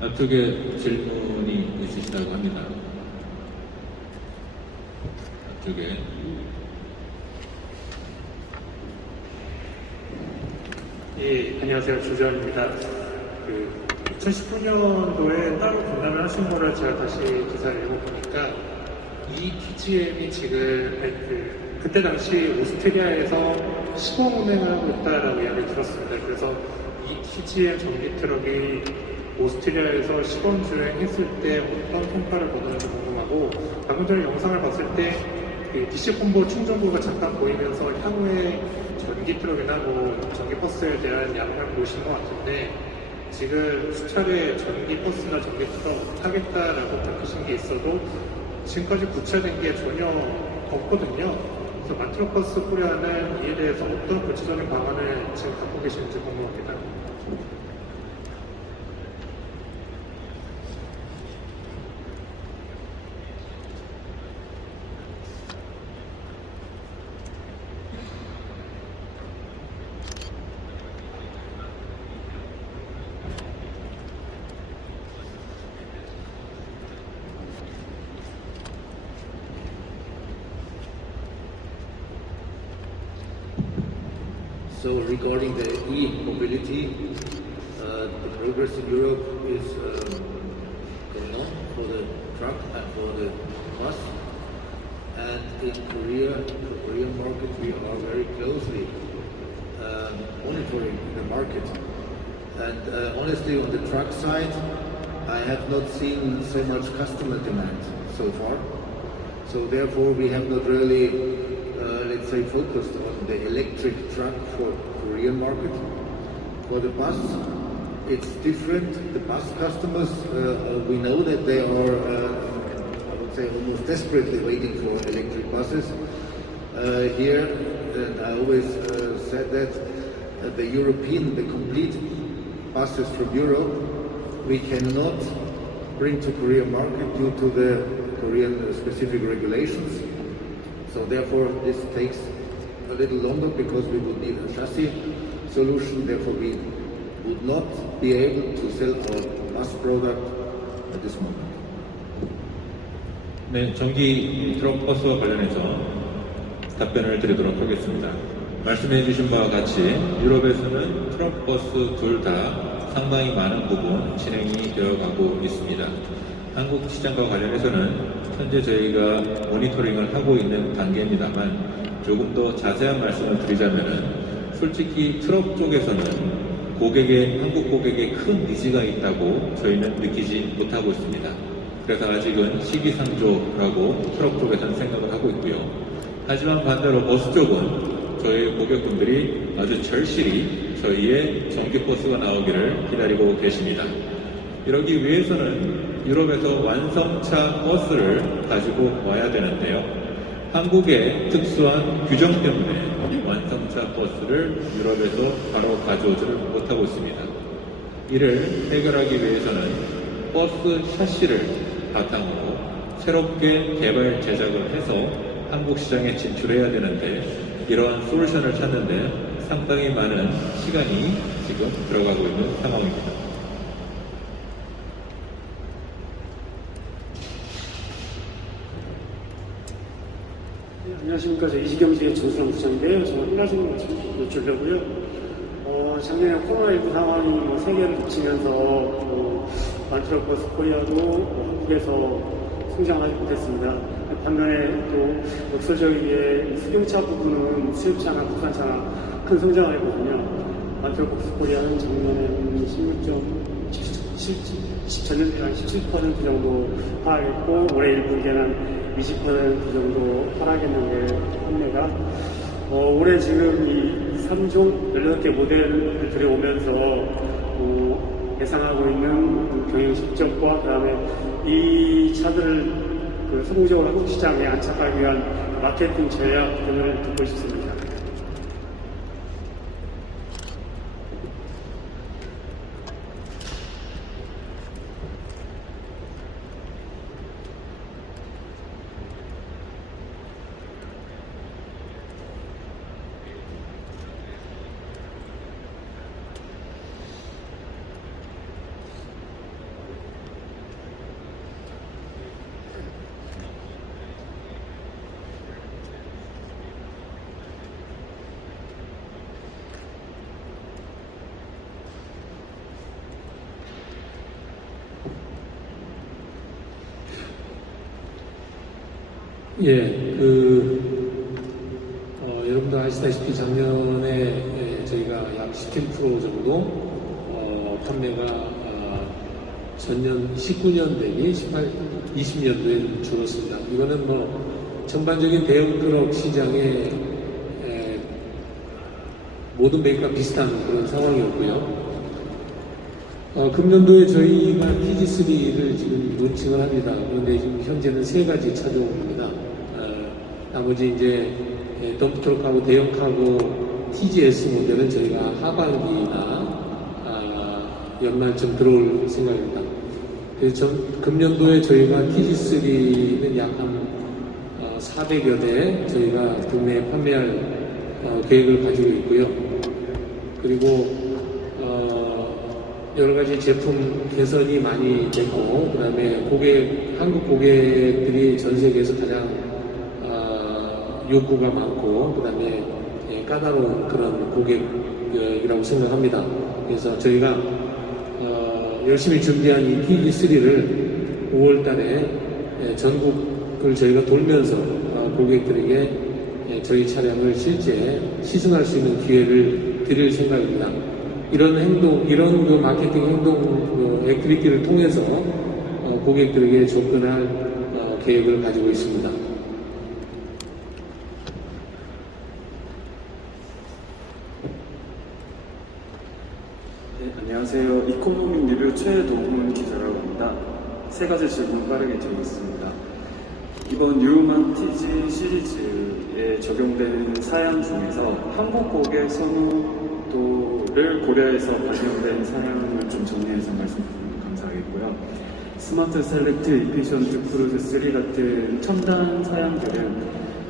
앞쪽에 질문이 있으시다고 합니다. 앞쪽에. 예, 안녕하세요. 주재원입니다. 2019년도에 따로 분담을 하신 거를 제가 다시 기사를 읽어보니까 이 TGM이 지금 그때 당시 오스트리아에서 시범 운행을 하고 있다라고 이야기를 들었습니다. 그래서 이 TGM 전기 트럭이 오스트리아에서 시범 주행했을 때 어떤 평가를 받았는지 궁금하고, 방금 전에 영상을 봤을 때 DC 콤보 충전구가 잠깐 보이면서 향후에 전기 트럭이나 전기 버스에 대한 양을 보신 것 같은데, 지금 수차례 전기 버스나 전기 트럭 타겠다라고 밝히신 게 있어도 지금까지 구체화된 게 전혀 없거든요. 그래서 만트로버스 코리아는 이에 대해서 어떤 구체적인 방안을 지금 갖고 계시는지 궁금합니다. So regarding the e-mobility, the progress in Europe is going on for the truck and for the bus. And in Korea, the Korean market, we are very closely monitoring the market. And honestly, on the truck side, I have not seen so much customer demand so far. So therefore, we have not really let's say, focused on the electric truck for Korean market. For the bus, it's different. The bus customers, we know that they are, I would say, almost desperately waiting for electric buses. Here, and I always said that the complete buses from Europe, we cannot bring to Korean market due to the Korean specific regulations. So therefore, this takes a little longer because we would need a chassis solution. Therefore, we would not be able to sell our bus product at this moment. 네, 전기 트럭 버스와 관련해서 답변을 드리도록 하겠습니다. 말씀해 주신 바와 같이 유럽에서는 트럭 버스 둘 다 상당히 많은 부분 진행이 되어 가고 있습니다. 한국 시장과 관련해서는 현재 저희가 모니터링을 하고 있는 단계입니다만 조금 더 자세한 말씀을 드리자면은 솔직히 트럭 쪽에서는 한국 고객의 큰 니즈가 있다고 저희는 느끼지 못하고 있습니다. 그래서 아직은 시기상조라고 트럭 쪽에서는 생각을 하고 있고요. 하지만 반대로 버스 쪽은 저희 고객분들이 아주 절실히 저희의 전기버스가 나오기를 기다리고 계십니다. 이러기 위해서는 유럽에서 완성차 버스를 가지고 와야 되는데요. 한국의 특수한 규정 때문에 완성차 버스를 유럽에서 바로 가져오지를 못하고 있습니다. 이를 해결하기 위해서는 버스 샤시를 바탕으로 새롭게 개발 제작을 해서 한국 시장에 진출해야 되는데 이러한 솔루션을 찾는데 상당히 많은 시간이 지금 들어가고 있는 상황입니다. 안녕하십니까. 저 이시경제의 정수랑 부장인데요. 저는 한 가지만 여쭈려고요. 작년에 코로나19 상황이 세계를 덮치면서 만트로버스 코리아도 한국에서 성장하지 못했습니다. 반면에 또 역설적이게 수경차 부분은 수입차나 국산차나 큰 성장을 했거든요. 만트로버스 코리아는 작년에 17% 정도 하락했고 올해 1분기에는 20% 정도 하락했는데 판매가 올해 지금 이 3종 18개 모델을 들여오면서 예상하고 있는 경영 실적과 그다음에 이 차들을 성공적으로 한국 시장에 안착하기 위한 마케팅 전략 등을 듣고 싶습니다. 여러분도 아시다시피 작년에 저희가 약 17% 정도 판매가 전년 19년 대비 20년도에 줄었습니다. 이거는 전반적인 대형 트럭 시장의 모든 메이커가 비슷한 그런 상황이었고요. 금년도에 저희가 TG3를 지금 론칭을 합니다. 그런데 지금 현재는 3가지 차종입니다. 나머지 이제 덤프트럭하고 대형카고 TGS 모델은 저희가 하반기나 연말쯤 들어올 생각입니다. 그래서 금년도에 저희가 TG3는 약 한 400여 대 저희가 국내에 판매할 계획을 가지고 있고요. 그리고 여러 가지 제품 개선이 많이 됐고, 그 다음에 한국 고객들이 전 세계에서 가장 욕구가 많고, 그 다음에 까다로운 그런 고객이라고 생각합니다. 그래서 저희가 열심히 준비한 이 TG3를 5월 달에 전국을 저희가 돌면서 고객들에게 저희 차량을 실제 시승할 수 있는 기회를 드릴 생각입니다. 이런 그 마케팅 행동, 액티비티를 통해서 고객들에게 접근할 계획을 가지고 있습니다. 네, 안녕하세요. 이코노믹 리뷰 최동훈 기자라고 합니다. 3가지 질문 빠르게 드리겠습니다. 이번 뉴만 TG 시리즈에 적용되는 사양 중에서 한국 고객 선호도를 고려해서 반영된 사양을 좀 정리해서 말씀드리면 감사하겠고요. 스마트 셀렉트 이피션트 크루즈 3 같은 첨단 사양들은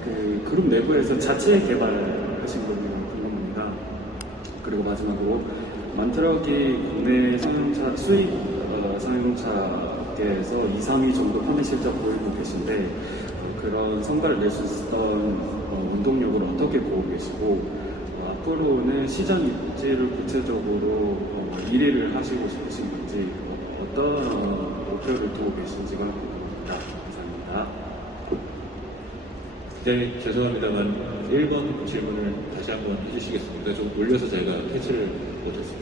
그 그룹 내부에서 자체 개발하신 걸로 궁금합니다. 그리고 마지막으로 만트럭이 국내 상용차 수입 상용차계에서 2, 3위 정도 판매 실적 보이고 계신데 그런 성과를 낼 수 있었던 운동력을 어떻게 보고 계시고 앞으로는 시장 입지를 구체적으로 1위를 하시고 싶으신 건지 어떤 목표를 두고 계신지가 궁금합니다. 감사합니다. 네, 죄송합니다만 1번 질문을 다시 한번 해주시겠습니까? 좀 올려서 저희가 캐치를 못했습니다.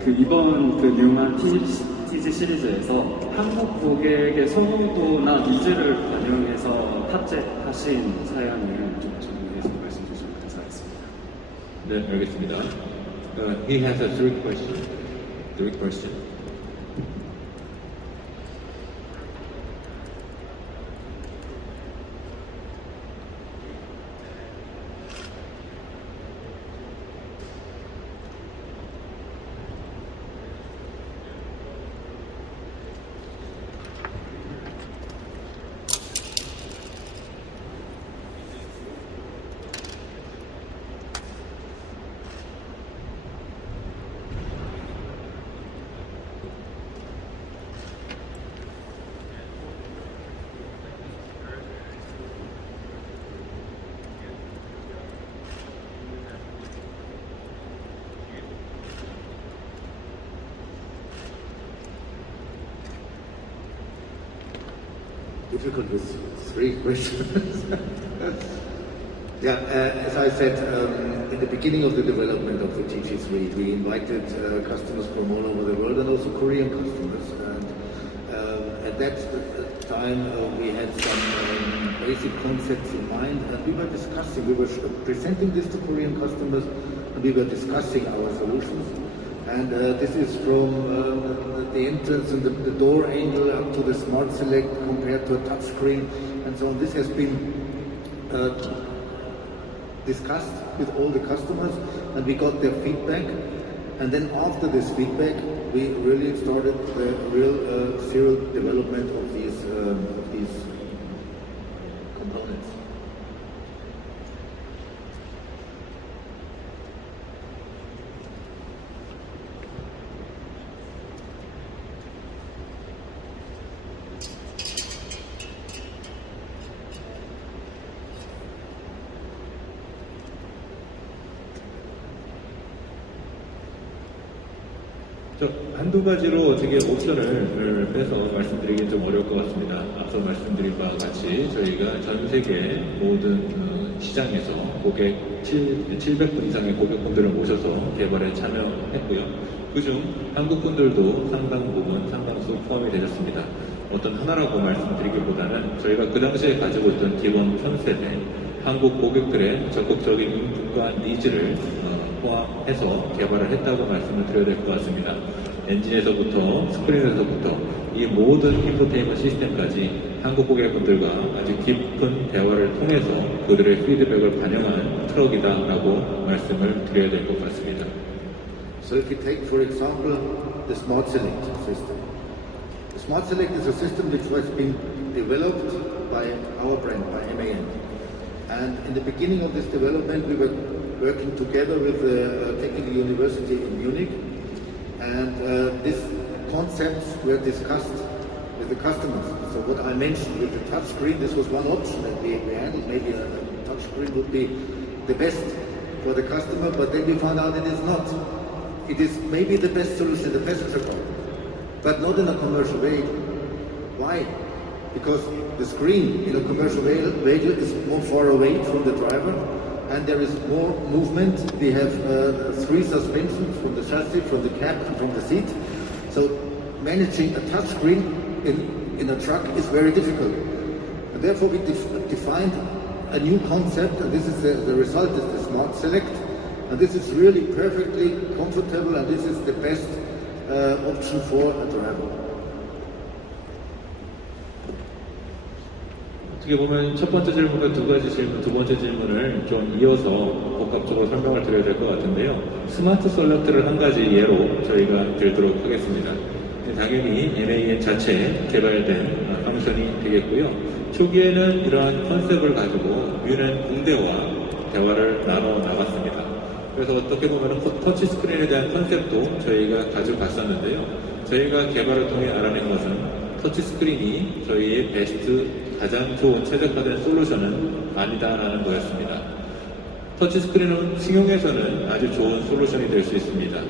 그 이번 그 뉴만 TG 시리즈에서 한국 고객의 선호도나 니즈를 반영해서 탑재하신 사양을 좀 정리해서 말씀 주시면 감사하겠습니다. 네, 알겠습니다. He has a three question. Difficult with 3 questions. Yeah, as I said, in the beginning of the development of the TG3, we invited customers from all over the world and also Korean customers. And at that time, we had some basic concepts in mind, and we were presenting this to Korean customers, and we were discussing our solutions. And this is from the entrance and the door angle up to the Smart Select compared to a touchscreen and so on. This has been discussed with all the customers and we got their feedback. And then after this feedback, we really started the real serial development of these components. 한두 가지로 어떻게 옵션을 빼서 말씀드리긴 좀 어려울 것 같습니다. 앞서 말씀드린 바와 같이 저희가 전 세계 모든 시장에서 고객 700분 이상의 고객분들을 모셔서 개발에 참여했고요. 그중 한국분들도 상당 부분, 상당수 포함이 되셨습니다. 어떤 하나라고 말씀드리기보다는 저희가 그 당시에 가지고 있던 기본 컨셉에 한국 고객들의 적극적인 인పు과 니즈를 포함해서 개발을 했다고 말씀을 드려야 될 것 같습니다. 엔진에서부터 스크린에서부터 이 모든 인포테인먼트 시스템까지 한국 고객분들과 아주 깊은 대화를 통해서 그들의 피드백을 반영한 트럭이다라고 말씀을 드려야 될 것 같습니다. So if we take, for example, the Smart Select system. The Smart Select is a system which has been developed by our brand, by MAN. And in the beginning of this development, we were working together with the Technical University in Munich. And these concepts were discussed with the customers. So what I mentioned with the touchscreen, this was one option that we handled. Maybe a touchscreen would be the best for the customer, but then we found out it is not. It is maybe the best solution in the passenger car, but not in a commercial vehicle. Why? Because the screen in a commercial vehicle is more far away from the driver, and there is more movement. We have 3 suspensions from the chassis, from the cab, and from the seat. So managing a touch screen in a truck is very difficult. And therefore, we defined a new concept, and this is the result is the Smart Select. And this is really perfectly comfortable, and this is the best option for a driver. 어떻게 보면 첫 번째 질문과 두 가지 질문, 두 번째 질문을 좀 이어서 복합적으로 설명을 드려야 될 것 같은데요. 스마트 셀렉트를 한 가지 예로 저희가 들도록 하겠습니다. 당연히 MAN 자체 개발된 펑션이 되겠고요. 초기에는 이러한 컨셉을 가지고 뮤는 공대와 대화를 나눠 나갔습니다. 그래서 어떻게 보면 터치 스크린에 대한 컨셉도 저희가 가져갔었는데요. 저희가 개발을 통해 알아낸 것은 터치 스크린이 저희의 베스트, 가장 좋은 최적화된 솔루션은 아니다라는 거였습니다. 터치 스크린은 승용에서는 아주 좋은 솔루션이 될 수 있습니다.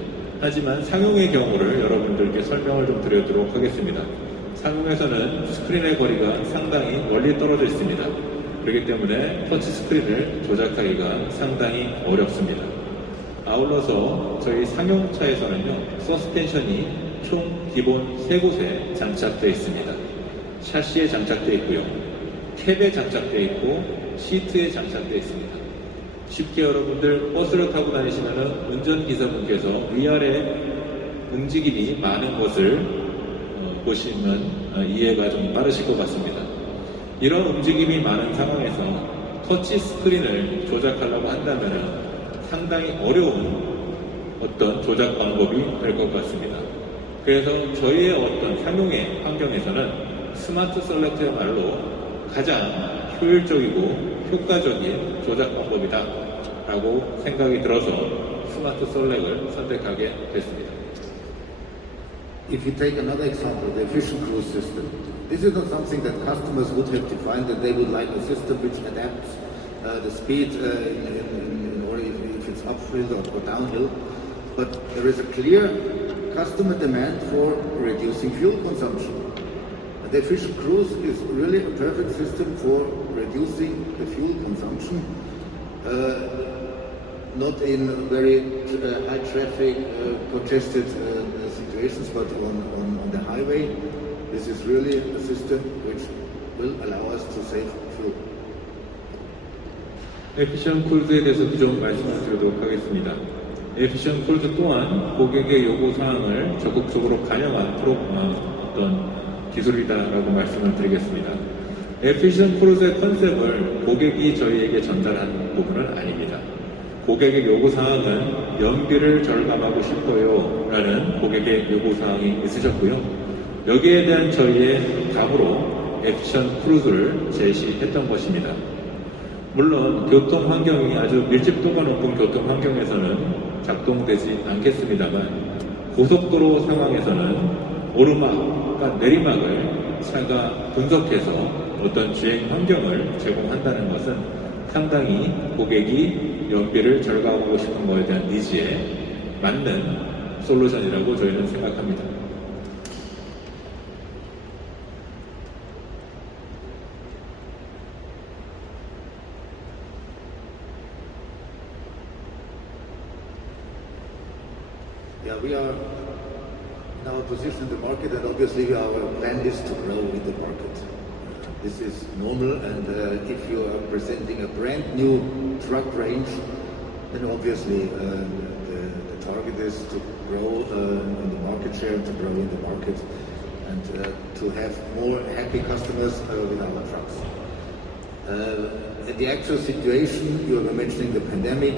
하지만 상용의 경우를 여러분들께 설명을 좀 드리도록 하겠습니다. 상용에서는 스크린의 거리가 상당히 멀리 떨어져 있습니다. 그렇기 때문에 터치 스크린을 조작하기가 상당히 어렵습니다. 아울러서 저희 상용차에서는요, 서스펜션이 총 기본 3곳에 장착되어 있습니다. 샤시에 장착되어 있고요, 캡에 장착되어 있고, 시트에 장착되어 있습니다. 쉽게 여러분들 버스를 타고 다니시면 운전기사분께서 위아래 움직임이 많은 것을 보시면 이해가 좀 빠르실 것 같습니다. 이런 움직임이 많은 상황에서 터치 스크린을 조작하려고 한다면 상당히 어려운 어떤 조작 방법이 될 것 같습니다. 그래서 저희의 어떤 상용의 환경에서는 스마트 셀렉트야말로 가장 효율적이고 효과적인 조작 방법이다 라고 생각이 들어서 스마트 셀렉을 선택하게 됐습니다. If you take another example, the efficient cruise system, this is not something that customers would have defined that they would like a system which adapts the speed or if it's uphill or downhill, but there is a clear customer demand for reducing fuel consumption. The efficient cruise is really a perfect system for reducing the fuel consumption, not in very high traffic, congested situations, but on the highway. This is really a system which will allow us to save fuel. 에피션 쿨즈에 대해서도 좀 말씀을 드리도록 하겠습니다. 에피션 쿨즈 또한 고객의 요구 사항을 적극적으로 반영한 어떤 기술이다라고 말씀을 드리겠습니다. 에피션 쿨즈의 컨셉을 고객이 저희에게 전달한 부분은 아닙니다. 고객의 요구사항은 연비를 절감하고 싶어요 라는 고객의 요구사항이 있으셨고요. 여기에 대한 저희의 답으로 에피션 크루즈를 제시했던 것입니다. 물론 교통 환경이 아주 밀집도가 높은 교통 환경에서는 작동되지 않겠습니다만 고속도로 상황에서는 오르막과 내리막을 차가 분석해서 어떤 주행 환경을 제공한다는 것은 상당히 고객이 연비를 절감하고 싶은 것에 대한 니즈에 맞는 솔루션이라고 저희는 생각합니다. Yeah, we are now positioned in the market, and obviously our plan is to grow in the market. This is normal, and if you are presenting a brand new truck range, then obviously the target is to grow in the market share, to grow in the market, and to have more happy customers with our trucks. At the actual situation, you were mentioning the pandemic.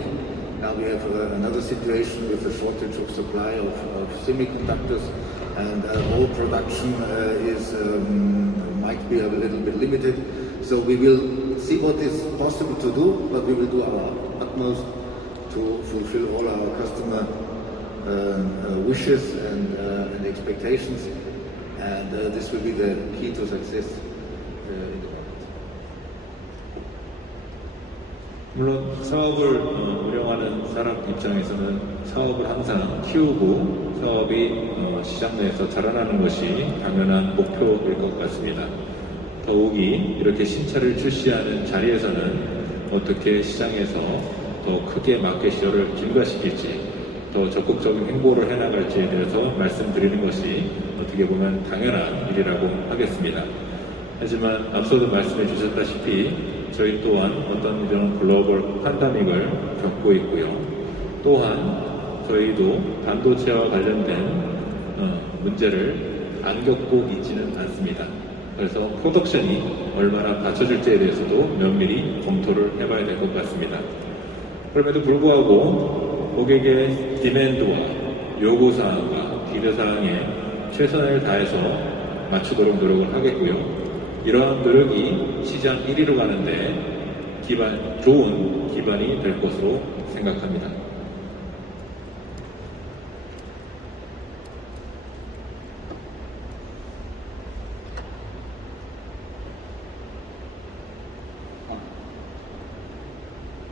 Now we have another situation with a shortage of supply of semiconductors, and all production might be a little bit limited. So we will see what is possible to do, but we will do our utmost to fulfill all our customer wishes and expectations, and this will be the key to success in the market. 물론 사업을 운영하는 사람 입장에서는 사업을 항상 키우고 사업이 시장 내에서 자라나는 것이 당연한 목표일 것 같습니다. 더욱이 이렇게 신차를 출시하는 자리에서는 어떻게 시장에서 더 크게 마켓 시어를 증가시킬지, 더 적극적인 행보를 해나갈지에 대해서 말씀드리는 것이 어떻게 보면 당연한 일이라고 하겠습니다. 하지만 앞서도 말씀해 주셨다시피 저희 또한 어떤 이런 글로벌 팬데믹을 겪고 있고요. 또한 저희도 반도체와 관련된 문제를 안 겪고 있지는 않습니다. 그래서 프로덕션이 얼마나 받쳐줄지에 대해서도 면밀히 검토를 해봐야 될 것 같습니다. 그럼에도 불구하고 고객의 디맨드와 요구사항과 기대사항에 최선을 다해서 맞추도록 노력을 하겠고요. 이러한 노력이 시장 1위로 가는데 좋은 기반이 될 것으로 생각합니다.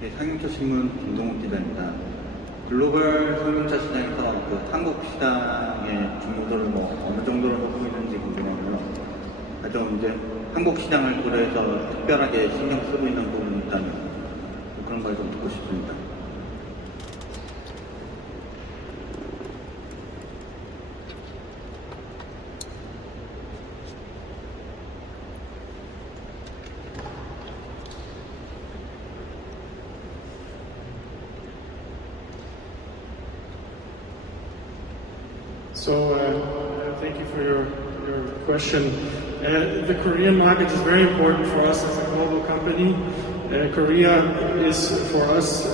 네, 상용차 신문 김동욱 기자입니다. 글로벌 상용차 시장에서 한국 시장의 중요도를 어느 정도로 놓고 있는지 궁금하고요. 좀 이제 한국 시장을 고려해서 특별하게 신경 쓰고 있는 부분이 있다면 그런 걸 좀 듣고 싶습니다. So, thank you for your question. The Korean market is very important for us as a global company. Korea is, for us,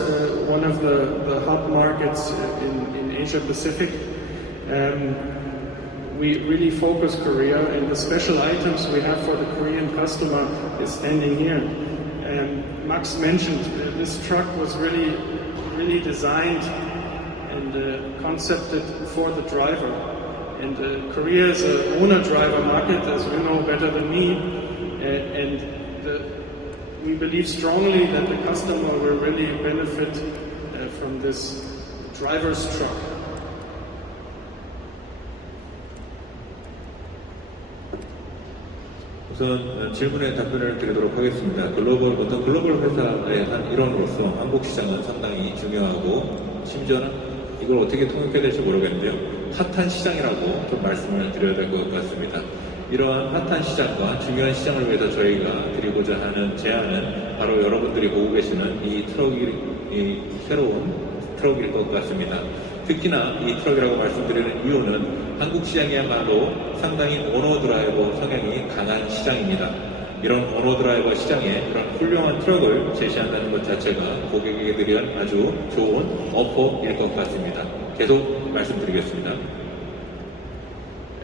one of the hub markets in Asia Pacific. We really focus Korea, and the special items we have for the Korean customer is standing here. Max mentioned this truck was really designed and concepted for the driver. And Korea is an owner-driver market, as you know better than me, and we believe strongly that the customer will really benefit from this driver's truck. 우선 질문에 답변을 드리도록 하겠습니다. 어떤 글로벌 회사의 한 일원으로서 한국 시장은 상당히 중요하고 심지어는 이걸 어떻게 통역해야 될지 모르겠는데요. 핫한 시장이라고 좀 말씀을 드려야 될 것 같습니다. 이러한 핫한 시장과 중요한 시장을 위해서 저희가 드리고자 하는 제안은 바로 여러분들이 보고 계시는 이 새로운 트럭일 것 같습니다. 특히나 이 트럭이라고 말씀드리는 이유는 한국 시장이야말로 상당히 오너드라이버 성향이 강한 시장입니다. 이런 오너드라이버 시장에 그런 훌륭한 트럭을 제시한다는 것 자체가 고객에게 드리는 아주 좋은 어퍼일 것 같습니다. 계속 말씀드리겠습니다.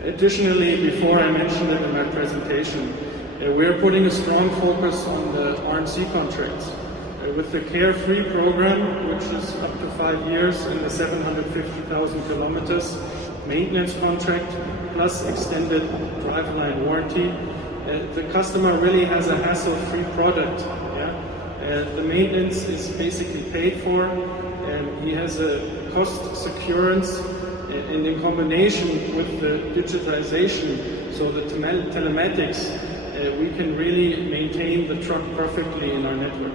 Additionally, before I mentioned it in my presentation, we are putting a strong focus on the R&C contracts. With the Carefree program, which is up to 5 years and the 750,000 kilometers maintenance contract plus extended driveline warranty, the customer really has a hassle-free product. The maintenance is basically paid for, and he has a cost securance, and in combination with the digitization, so the telematics, we can really maintain the truck perfectly in our network.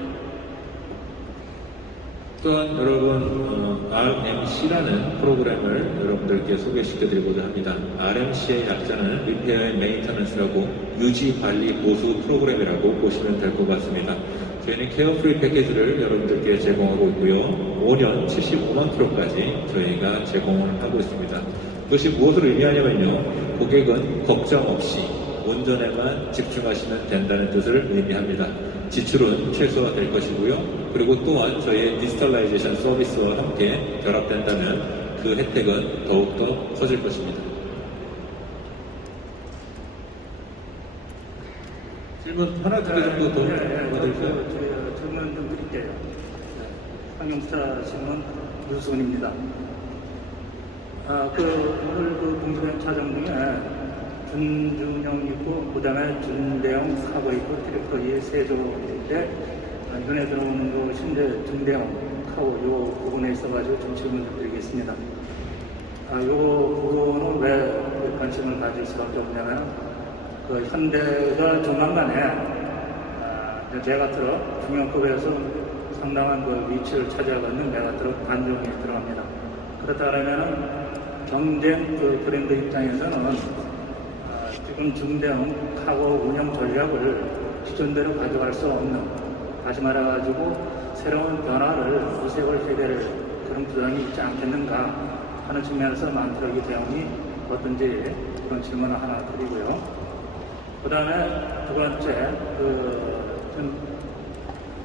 또한 여러분 RMC라는 프로그램을 여러분들께 소개시켜드리고자 합니다. RMC의 약자는 Repair and Maintenance라고 유지, 관리, 보수 프로그램이라고 보시면 될 것 같습니다. 저희는 케어프리 패키지를 여러분들께 제공하고 있고요. 5년 75만 킬로까지 저희가 제공을 하고 있습니다. 그것이 무엇을 의미하냐면요. 고객은 걱정 없이 운전에만 집중하시면 된다는 뜻을 의미합니다. 지출은 최소화될 것이고요. 그리고 또한 저희의 디지털라이제이션 서비스와 함께 결합된다면 그 혜택은 더욱더 커질 것입니다. 질문 하나 두 개 정도 더 받을까요? 질문 좀 드릴게요. 상용차 신문 유수근입니다. 오늘 그 공수변 차량 중에 준준형 있고, 그 다음에 준대형 사고 있고, 트랙터 이 세조인데, 눈에 들어오는 거 현재 준대형 하고 요 부분에 있어가지고 좀 질문을 드리겠습니다. 요 부분은 왜 관심을 가질 수밖에 없냐면, 그 현대가 조만간에 메가트럭 중형급에서 상당한 그 위치를 차지하고 있는 메가트럭 단종에 들어갑니다. 그렇다 그러면은 경쟁 그 브랜드 입장에서는 지금 중대형 카고 운영 전략을 기존대로 가져갈 수 없는, 다시 말해가지고 새로운 변화를 모색을 해야 될 그런 부담이 있지 않겠는가 하는 측면에서 만트럭의 대응이 어떤지 그런 질문을 하나 드리고요. 그 다음에 두 번째,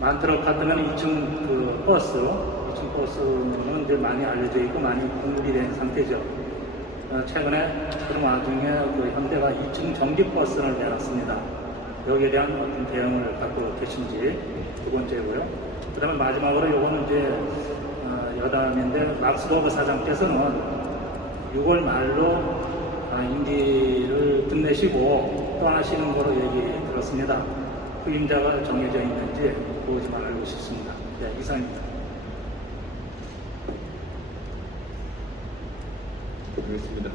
만트럭 같으면 2층 버스는 이제 많이 알려져 있고 많이 공급이 된 상태죠. 최근에 그런 와중에 그 현대가 2층 전기버스를 내놨습니다. 여기에 대한 어떤 대응을 갖고 계신지 두 번째고요. 그 다음에 마지막으로 요거는 이제 여담인데, 막스버그 사장께서는 6월 말로 임기를 끝내시고 떠나시는 거로 얘기 들었습니다. 후임자가 정해져 있는지 그거 좀 알고 싶습니다. 네, 이상입니다. 그렇습니다.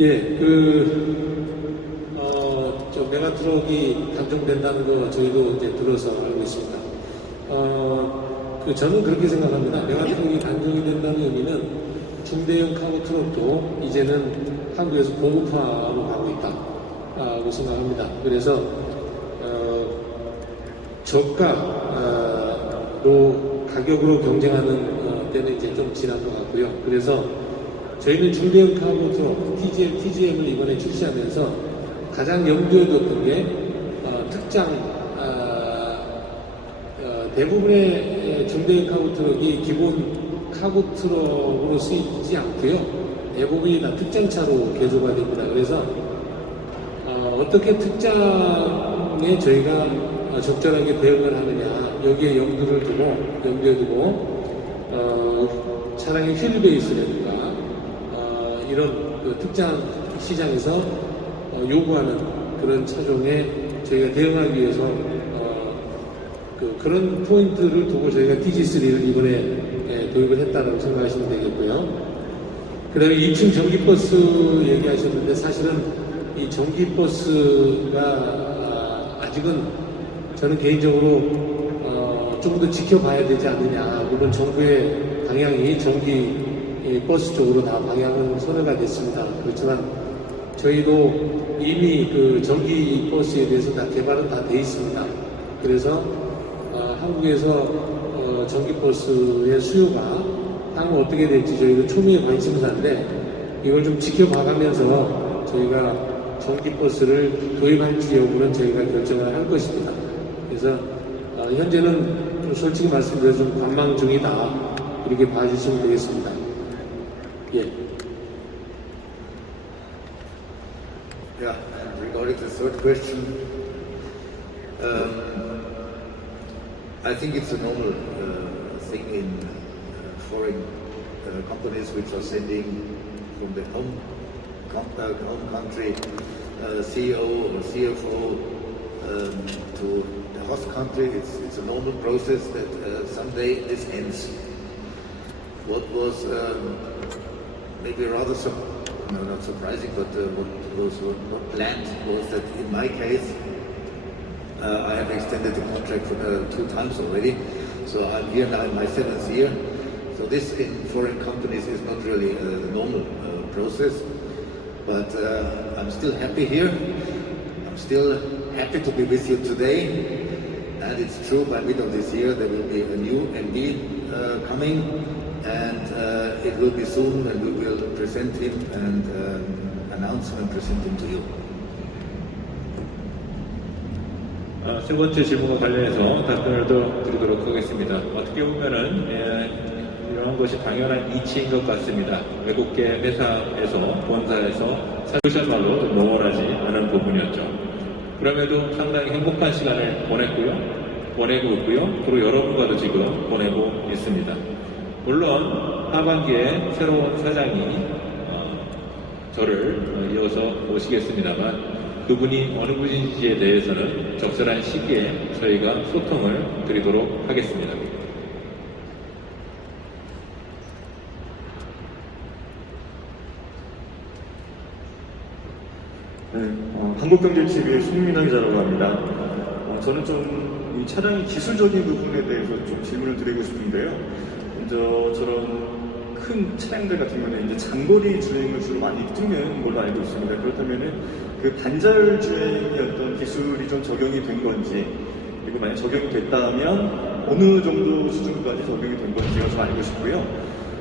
예, 메가트럭이 단종된다는 거 저희도 이제 들어서 알고 있습니다. 저는 그렇게 생각합니다. 메가트럭이 단종이 된다는 의미는 중대형 카고 트럭도 이제는 한국에서 공급화로 가고 있다고 생각합니다. 그래서, 저가로 가격으로 경쟁하는 때는 이제 좀 지난 것 같고요. 그래서 저희는 중대형 카고 트럭 TGM을 이번에 출시하면서 가장 염두에 뒀던 게 특장, 대부분의 중대형 카고 트럭이 기본 카고 트럭으로 쓰이지 않고요. 대부분이 다 특장차로 개조가 됩니다. 그래서 어떻게 특장에 저희가 적절하게 대응을 하느냐, 여기에 염두에 두고 차량의 휠 베이스라든가 이런 그 특장 시장에서 요구하는 그런 차종에 저희가 대응하기 위해서 그런 포인트를 두고 저희가 TG3를 이번에 도입을 했다고 생각하시면 되겠고요. 그 다음에 2층 전기버스 얘기하셨는데, 사실은 이 전기버스가 아직은 저는 개인적으로 좀 더 지켜봐야 되지 않느냐. 물론 정부의 방향이 전기버스 쪽으로 다 방향은 선회가 됐습니다. 그렇지만 저희도 이미 그 전기버스에 대해서 다 개발은 다 돼 있습니다. 그래서 한국에서 전기버스의 수요가 향후 어떻게 될지 저희도 초미의 관심사인데, 이걸 좀 지켜봐가면서 저희가 전기버스를 도입할지 여부는 저희가 결정을 할 것입니다. 그래서 현재는 솔직히 말씀드려서 좀 관망 중이다, 이렇게 봐주시면 되겠습니다. 예. Yeah, and regarding the third question, I think it's a normal thing in foreign companies which are sending from the home country CEO or CFO to the host country. It's a normal process that someday this ends. What was maybe rather not surprising, but what was not planned was that in my case, I have extended the contract for 2 times already. So I'm here now in my 7th year. So this in foreign companies is not really the normal process. But I'm still happy here. I'm still happy to be with you today. And it's true, by mid of this year there will be a new MD coming. And it will be soon, and we will present him and announce him and present him to you. 세 번째 질문과 관련해서 답변을 더 드리도록 하겠습니다. 어떻게 보면은 이러한 것이 당연한 이치인 것 같습니다. 외국계 회사에서 본사에서 사실말로 좀 농월하지 않은 부분이었죠. 그럼에도 상당히 행복한 시간을 보내고 있고요. 그리고 여러분과도 지금 보내고 있습니다. 물론 하반기에 새로운 사장이 저를 이어서 오시겠습니다만 그분이 어느 분인지에 대해서는 적절한 시기에 저희가 소통을 드리도록 하겠습니다. 네, 한국경제TV의 손민환 기자라고 합니다. 저는 좀 이 차량의 기술적인 부분에 대해서 좀 질문을 드리고 싶은데요. 먼저 저런 큰 차량들 같은 경우는 이제 장거리 주행을 주로 많이 뛰는 걸로 알고 있습니다. 그렇다면은 그 단절 주행의 어떤 기술이 좀 적용이 된 건지, 그리고 만약 적용이 됐다면 어느 정도 수준까지 적용이 된 건지가 좀 알고 싶고요.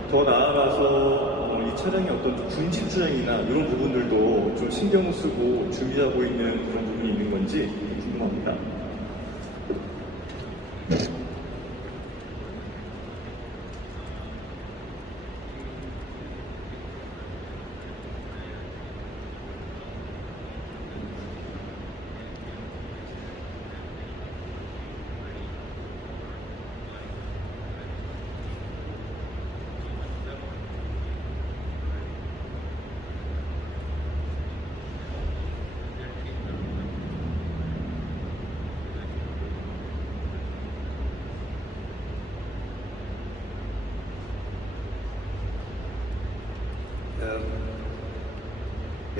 더 나아가서 이 차량의 어떤 군집 주행이나 이런 부분들도 좀 신경 쓰고 준비하고 있는 그런 부분이 있는 건지 궁금합니다.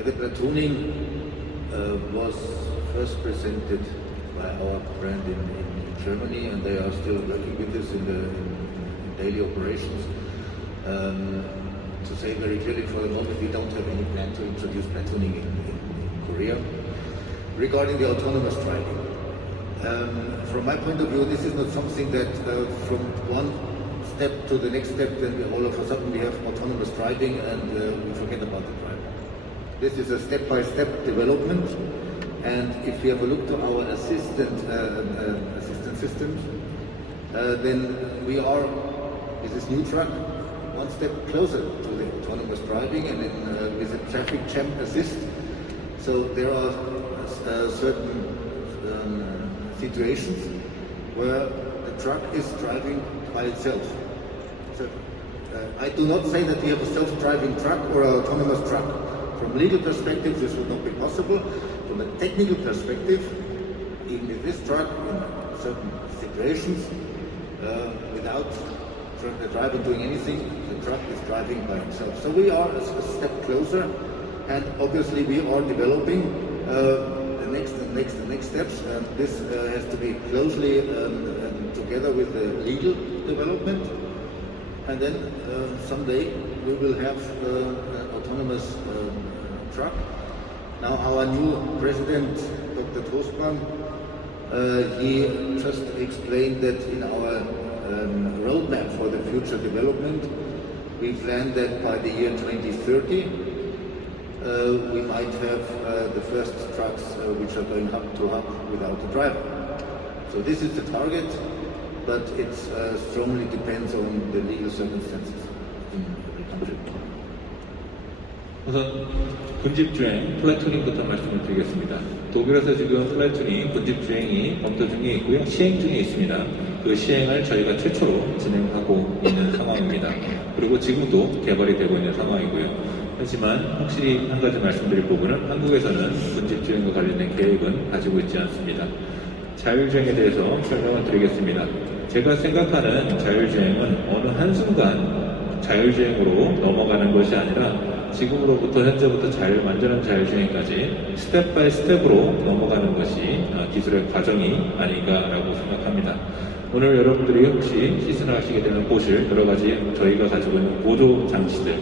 The platooning was first presented by our brand in Germany, and they are still working with this in daily operations. To say very clearly, for the moment, we don't have any plan to introduce platooning in Korea. Regarding the autonomous driving, from my point of view, this is not something that from one step to the next step, then all of a sudden we have autonomous driving and we forget about the driver. This is a step-by-step development, and if we have a look to our assistant systems, then we are, with this new truck, one step closer to the autonomous driving, and then with the traffic jam assist. So there are certain situations where the truck is driving by itself. So, I do not say that we have a self-driving truck or an autonomous truck. From a legal perspective, this would not be possible. From a technical perspective, even with this truck, in certain situations, without the driver doing anything, the truck is driving by himself. So we are a step closer, and obviously we are developing the next steps. And this has to be closely together with the legal development. And then someday we will have an autonomous truck. Now our new president, Dr. Tosman, he just explained that in our roadmap for the future development, we plan that by the year 2030, we might have the first trucks which are going hub to hub without a driver. So this is the target, but it strongly depends on the legal circumstances in every country. 우선 군집주행, 플래투닝부터 말씀을 드리겠습니다. 독일에서 지금 플래투닝, 군집주행이 검토 중에 있고요. 시행 중에 있습니다. 그 시행을 저희가 최초로 진행하고 있는 상황입니다. 그리고 지금도 개발이 되고 있는 상황이고요. 하지만 확실히 한 가지 말씀드릴 부분은 한국에서는 군집주행과 관련된 계획은 가지고 있지 않습니다. 자율주행에 대해서 설명을 드리겠습니다. 제가 생각하는 자율주행은 어느 한순간 자율주행으로 넘어가는 것이 아니라 지금으로부터 현재부터 완전한 자율주행까지 스텝 바이 스텝으로 넘어가는 것이 기술의 과정이 아닌가라고 생각합니다. 오늘 여러분들이 혹시 시승을 하시게 되면 보실 여러 가지 저희가 가지고 있는 보조 장치들,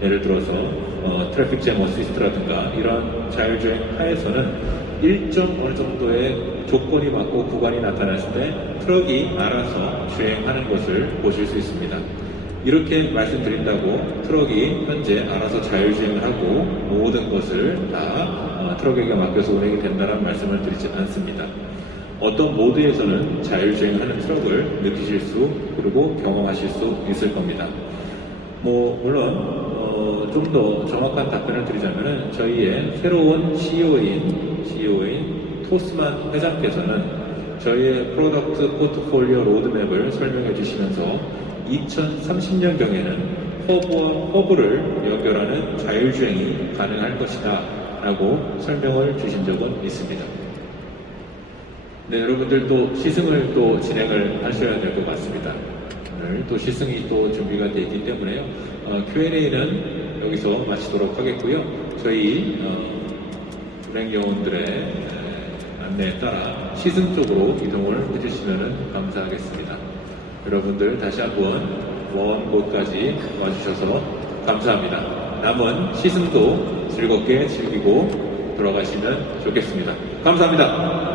예를 들어서 트래픽 잼 어시스트라든가 이런 자율주행 하에서는 일정 어느 정도의 조건이 맞고 구간이 나타났을 때 트럭이 알아서 주행하는 것을 보실 수 있습니다. 이렇게 말씀드린다고 트럭이 현재 알아서 자율주행을 하고 모든 것을 다 트럭에게 맡겨서 운행이 된다는 말씀을 드리지 않습니다. 어떤 모드에서는 자율주행하는 트럭을 느끼실 수 그리고 경험하실 수 있을 겁니다. 물론 좀 더 정확한 답변을 드리자면 저희의 새로운 CEO인 토스만 회장께서는 저희의 프로덕트 포트폴리오 로드맵을 설명해 주시면서 2030년경에는 허브와 허브를 연결하는 자율주행이 가능할 것이다 라고 설명을 주신 적은 있습니다. 네, 여러분들 또 시승을 또 진행을 하셔야 될 것 같습니다. 오늘 또 시승이 또 준비가 되어 있기 때문에요. Q&A는 여기서 마치도록 하겠고요. 저희 운행 요원들의 안내에 따라 시승 쪽으로 이동을 해주시면 감사하겠습니다. 여러분들 다시 한번 먼 곳까지 와주셔서 감사합니다. 남은 시승도 즐겁게 즐기고 돌아가시면 좋겠습니다. 감사합니다.